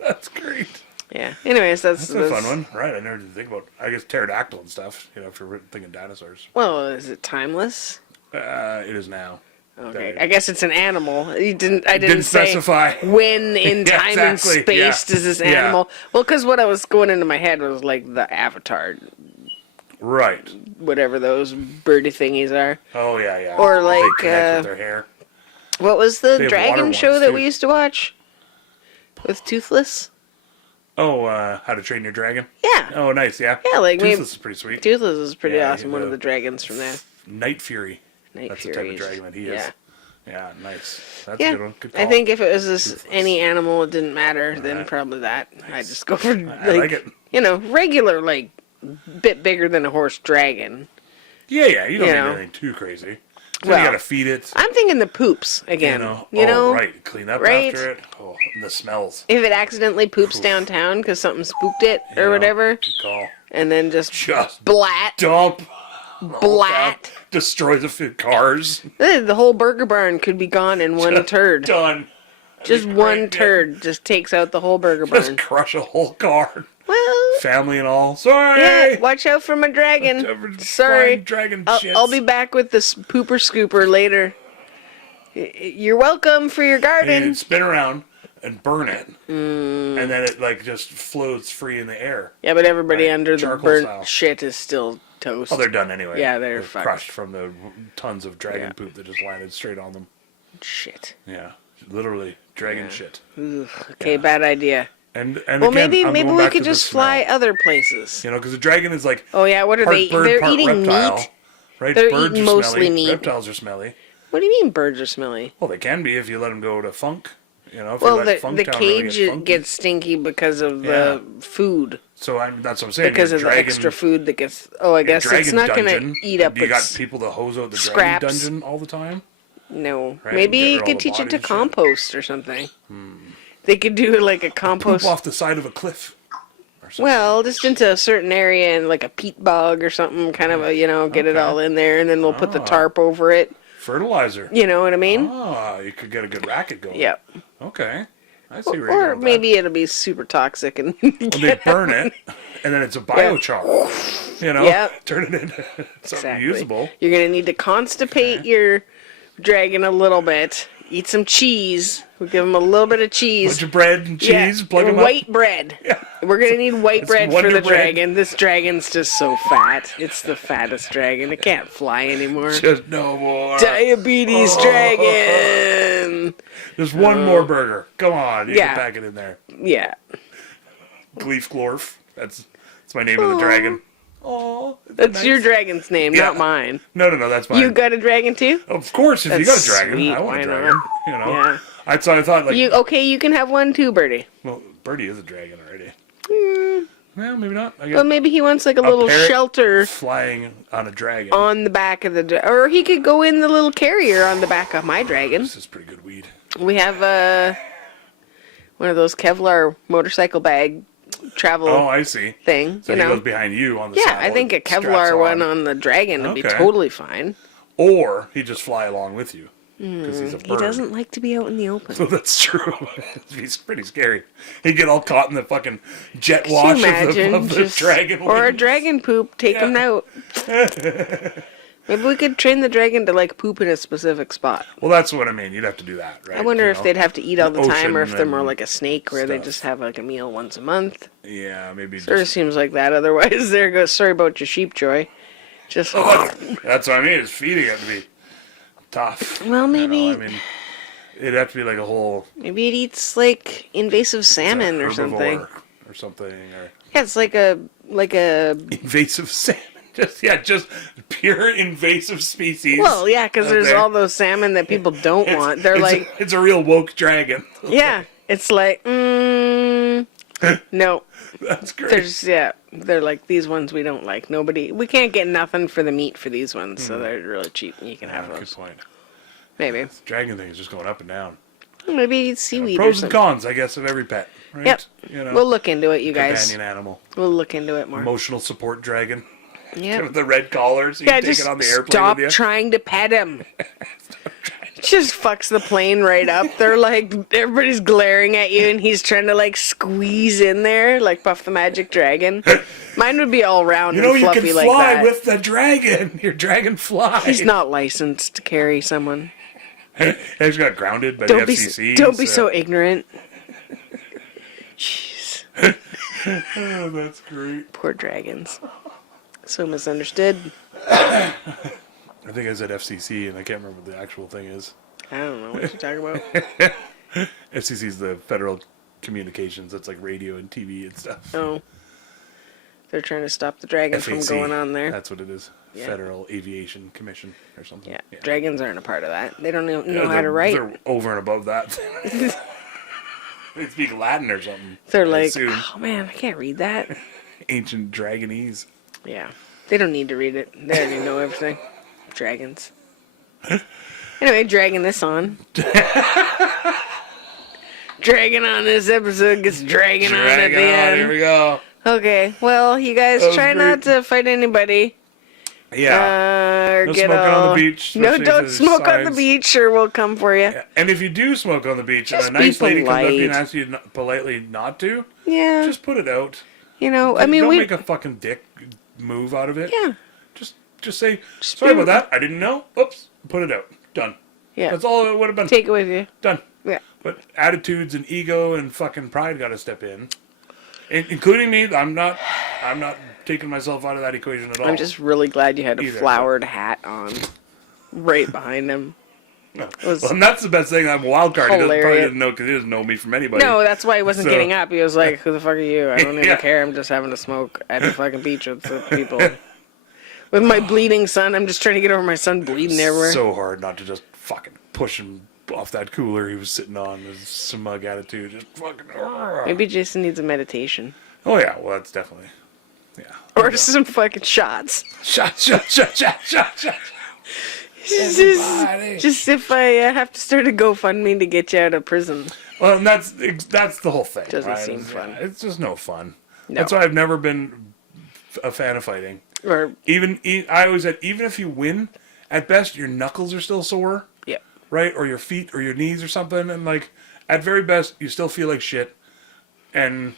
That's great. Yeah. Anyways, that's That's a fun one, right? I never did think about. I guess pterodactyl and stuff. If you're thinking dinosaurs, Well, is it timeless? it is now. Okay, I guess it's an animal. I didn't Didn't say specify. when in Yeah, time and exactly. space Yeah. does this Yeah. animal. Well, because what I was going into my head was like the Avatar, Right. whatever those birdie thingies are. Oh yeah, yeah. Or They like, connect with their hair. What was They the have dragon water show ones, that too. we used to watch with Toothless? Oh, How to Train Your Dragon. Yeah, Oh, nice. Yeah. yeah, like maybe Toothless is pretty sweet. Toothless is pretty Yeah, awesome. he's One of a- the dragons from there. Night Fury. Night That's the Furies. type of dragon that he Yeah. is. Yeah, nice. That's Yeah, a good one. Good call. I think if it was this, any animal, it didn't matter. Then probably that. I just go for I like it. regular, like bit bigger than a horse dragon. Yeah, yeah. You don't You need know. anything too crazy. So Well, you gotta feed it. I'm thinking the poops again. You know, right. Clean up right? after it. Oh, and the smells. if it accidentally poops downtown because something spooked it or You know, whatever, Good call. and then just Just blat, dump. blat. Destroy the cars. The whole burger barn could be gone in one turd. Done. Just one turd just takes out the whole burger Just barn. crush a whole car. Well, Family and all. Sorry. yeah, watch out for my dragon. Sorry. Flying dragon shits. I'll be back with this pooper scooper later. You're welcome for your And garden. you spin around and burn it. And then it just floats free in the air. Yeah, but everybody Right, under the charcoal burnt style. shit is still toast. Oh, they're done anyway. Yeah, they're fucked. crushed from the tons of dragon Yeah. poop that just landed straight on them. Shit. Yeah, literally dragon shit. Ugh, okay, bad idea. And Well, again, maybe I'm going we back could to the just smell. fly other places. Because the dragon is like Oh yeah, what are part they? bird, They're part eating reptile, meat. right? They're Birds eating are mostly smelly. meat. Reptiles are smelly. What do you mean birds are smelly? Well, they can be if you let them go to funk. If Well, you let Funk the Town really cage get funky. gets stinky because of Yeah. the food. So that's what I'm saying. Because your of the dragon, extra food that gets. Oh, I your guess it's dragon not going dungeon, to eat up You got its. people that hose out the scraps. dragon dungeon all the time. No, Right, maybe get rid you of all could the teach it bodies to and shit. compost or something. They could do like a Poop compost. off the side of a cliff. Or something. Well, just into a certain area and like a peat bog or something, kind of a get it Okay. all in there, and then we'll put the Ah. tarp over it. Fertilizer. You know what I mean? Ah, you could get a good racket going. Yep. Okay. I see where you're Or going with maybe it'll be super toxic and. that. Well, they burn it, and then it's a biochar. Yep. Turn it into something Exactly. usable. You're gonna need to constipate your dragon a little bit. eat some cheese. We'll give him a little bit of cheese. Bunch of bread and cheese. Plug him white up. bread. Yeah. We're gonna need white bread for Wonder the Bread. dragon. This dragon's just so fat. It's the fattest dragon. It can't fly anymore. Just no more. Diabetes dragon. Just one more burger. Come on. You Yeah. can pack it in there. Yeah. Gleef Glorf. That's my name of the dragon. Oh, That's your dragon's name, Yeah. not mine. No, that's mine. You got a dragon too? Of course, if you That's got a dragon, sweet, I want why a not? dragon. You know. Yeah. I thought like. You can have one too, Birdie. Well, Birdie is a dragon already. Mm. Well, maybe not. I guess Well, maybe he wants like a little parrot shelter flying on a dragon. on the back of the or he could go in the little carrier on the back of my dragon. This is pretty good weed. We have one of those Kevlar motorcycle bag travel Oh, I see. thing. So you he know? goes behind you on the Yeah, saddle I think a and straps Kevlar one on the dragon would be Okay. totally fine. Or he just fly along with you because he's a bird. He doesn't like to be out in the open. So that's true. He's pretty scary. He'd get all caught in the fucking jet Can wash you imagine? of the dragon. Or a wings. dragon poop, take him out. Maybe we could train the dragon to like poop in a specific spot. Well, that's what I mean. You'd have to do that, right? I wonder You if know? they'd have to eat all the time, or if ocean they're more and like a snake, where they stuff. just have like a meal once a month. Yeah, maybe. Sort of seems like that. Otherwise, there goes. Sorry about your sheep, Joy. Just That's what I mean. Is feeding it to be tough. Well, maybe- You know, I mean, it'd have to be like a whole maybe it eats like invasive salmon or something. herbivore or something, or Yeah, it's like a invasive salmon. Just pure invasive species. well, yeah, because out there's there. all those salmon that people don't want. They're like, it's a real woke dragon. yeah, it's like, no. That's great. They're like, these ones we don't like. We can't get nothing for the meat for these ones, so they're really cheap and you can have Good those. point. Maybe. Dragon thing is just going up and down. Maybe it's seaweed or Pros and something. cons, I guess, of every pet. Right? Yep. You know, We'll look into it, you guys. companion animal, We'll look into it more. emotional support dragon Yeah. with the red collar, so you Yeah, can take just it on the airplane stop with you. trying to pet him. Just fucks the plane right up. They're like, everybody's glaring at you, and he's trying to like squeeze in there, like Puff the Magic Dragon. Mine would be all round You know, and you fluffy can like fly that. with the dragon. Your dragon fly. He's not licensed to carry someone. He's got grounded by Don't the be, FCC. don't be so ignorant. Jeez, Oh, that's great. poor dragons. So misunderstood. I think I said FCC, and I can't remember what the actual thing is. I don't know what you're talking about. FCC is the Federal Communications. That's like radio and TV and stuff. Oh, they're trying to stop the dragon from FAC, going on there. That's what it is. Yeah. Federal Aviation Commission or something. Yeah, dragons aren't a part of that. They don't even know how to They're- write. They're over and above that. They speak Latin or something. They're I like, assume. oh man, I can't read that. Ancient Dragonese. Yeah, they don't need to read it. They already know everything. Dragons. Anyway, dragging this on. Dragging on this episode gets dragging on at Dragon the on, end. here we go. Okay, well, you guys That was try great. not to fight anybody. Yeah. Or No get smoking all... on the beach, No, especially if don't there's smoke on the signs. beach or we'll come for you. Yeah. And if you do smoke on the beach and Just a nice be lady comes up to you and polite. asks you politely not to, Yeah, just put it out. you know, I mean, Don't we... make a fucking dick move out of it. Yeah, Just say, Just sorry be- about that. I didn't know. Oops. Put it out. Done. yeah. That's all it would have been. Take it with you. Done. Yeah. But attitudes and ego and fucking pride got to step in, including me. I'm not taking myself out of that equation at all. I'm just really glad you had a Either. flowered hat on right behind him. No. was Well, and that's the best thing. I'm a wild card. He doesn't, probably hilarious. didn't know because he doesn't know me from anybody. No, that's why he wasn't So- getting up. He was like, who the fuck are you? I don't even Yeah. care. I'm just having a smoke at the fucking beach with the people. With my bleeding son. I'm just trying to get over my son bleeding everywhere. So hard not to just fucking push him off that cooler he was sitting on. His smug attitude, just fucking. Maybe Jason needs a meditation. Oh yeah, well that's definitely. Yeah. Or some fucking shots. Shot. Everybody. Just if I have to start a GoFundMe to get you out of prison. Well, and that's the whole thing. Doesn't right? seem It's- fun. It's just no fun. No. That's why I've never been a fan of fighting. Or, I always said, even if you win, at best your knuckles are still sore, yeah. right? Or your feet or your knees or something, and like at very best you still feel like shit, and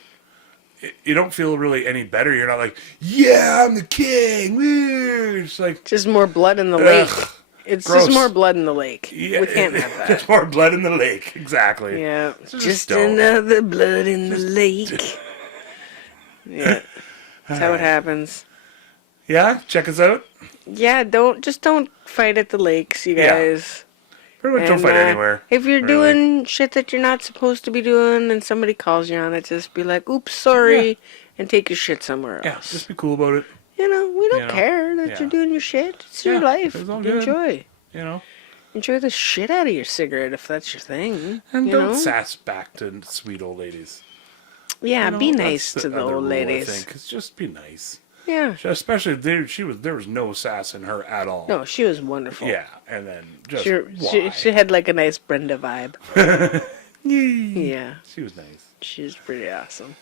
you don't feel really any better. You're not like, yeah, I'm the king. Woo! It's like, Just more blood in the lake. ugh. It's Gross. just more blood in the lake. Yeah, We can't have that. Just more blood in the lake. Exactly. Yeah, Just just don't. another blood in the lake. Yeah, that's how it happens. Yeah, check us out. Yeah, don't fight at the lakes, you Yeah. guys. Pretty much don't fight anywhere. If you're really. doing shit that you're not supposed to be doing and somebody calls you on it, just be like, oops, sorry, and take your shit somewhere Yeah, else. just be cool about it. We don't You know, care that yeah. you're doing your shit. It's your life. it's all good. Enjoy. You know, Enjoy the shit out of your cigarette if that's your thing. and you don't know? sass back to sweet old ladies. Yeah, You know, be that's nice to the other old rule, ladies. I think. It's just be nice. Yeah. Especially if there was no sass in her at all. No, she was wonderful. Yeah, and then just She had like a nice Brenda vibe. Yeah. She was nice. She's pretty awesome.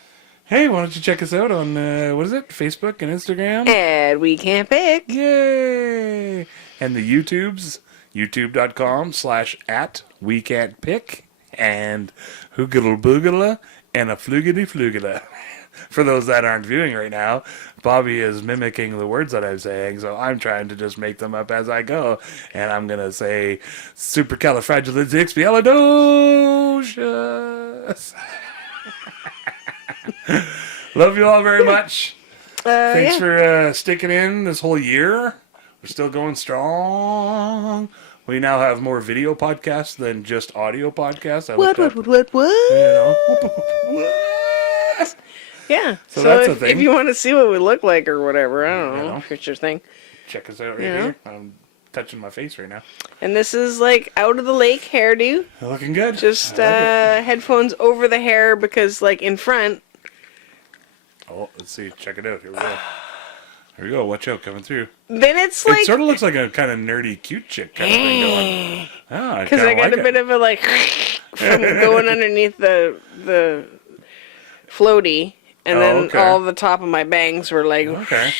Hey, why don't you check us out on what is it? Facebook and Instagram? And we can't pick. Yay! And the YouTubes, youtube.com/@wecan'tpick and hoogadle boogala and a flugity flugala. For those that aren't viewing right now, Bobby is mimicking the words that I'm saying, so I'm trying to just make them up as I go. And I'm going to say supercalifragilisticexpialidocious. Love you all very much. Thanks for sticking in this whole year. We're still going strong. We now have more video podcasts than just audio podcasts. What? You know. Yeah. So that's a thing. If you want to see what we look like or whatever, I don't know. know. If it's your thing. Check us out right You know. here. I'm touching my face right now. And this is like out of the lake hairdo. Looking good. Just I like it. headphones over the hair because like in front. Oh, let's see. Check it out. Here we go. Here we go. Watch out. Coming through. Then it's like. It sort of looks like a kind of nerdy, cute chick kind of thing going. Ah, I Because kind I of got like a bit of a like from going underneath the floaty, and then okay. all the top of my bangs were like. Okay.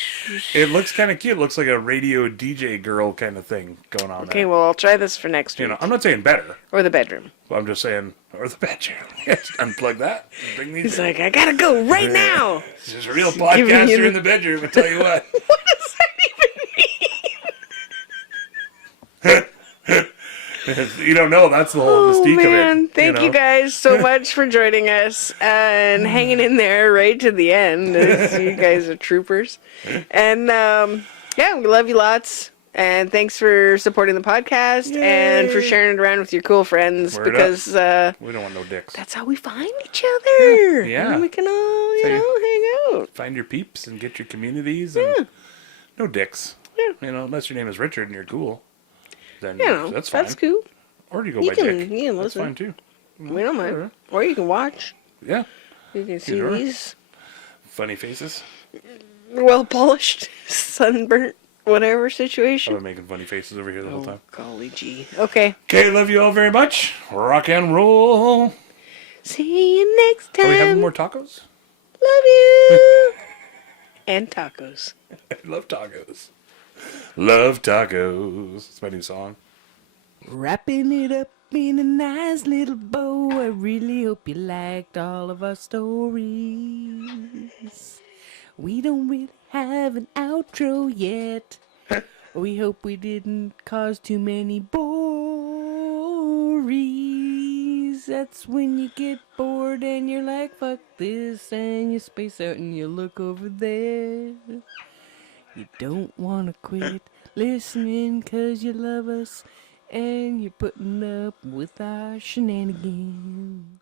It looks kind of cute. It looks like a radio DJ girl kind of thing going on Okay, there. well I'll try this for next week. You know, I'm not saying better. Or the bedroom. I'm just saying, or the bedroom. Just unplug that. Bring these He's in. like, I gotta go right now. This is a real giving you podcaster the- in the bedroom, I tell you what. What does that even mean? You don't know, that's the whole Oh mystique man, of it. thank you know? guys so much for joining us and hanging in there right to the end. You guys are troopers. And yeah, we love you lots. And thanks for supporting the podcast and for Yay. sharing it around with your cool friends Word up. because We don't want no dicks. that's how we find each other. Yeah. And we can all, So hang out. Find your peeps and get your communities and no dicks. Yeah. You know, unless your name is Richard and you're cool. Then that's fine. That's cool. Or you go You by can- Dick. you can That's listen. fine too. We don't mind. Whatever. Or you can watch. Yeah. You can see Sure. these Funny faces. well polished, sunburnt, whatever situation. I've been making funny faces over here the whole time. Golly gee. Okay. Okay, love you all very much. Rock and roll. See you next time. Are we having more tacos? Love you. And tacos. I love tacos. Love tacos. It's my new song. Wrapping it up in a nice little bow. I really hope you liked all of our stories. We don't really have an outro yet. We hope we didn't cause too many bories. That's when you get bored and you're like, fuck this, and you space out and you look over there. You don't want to quit listening 'cause you love us and you're putting up with our shenanigans.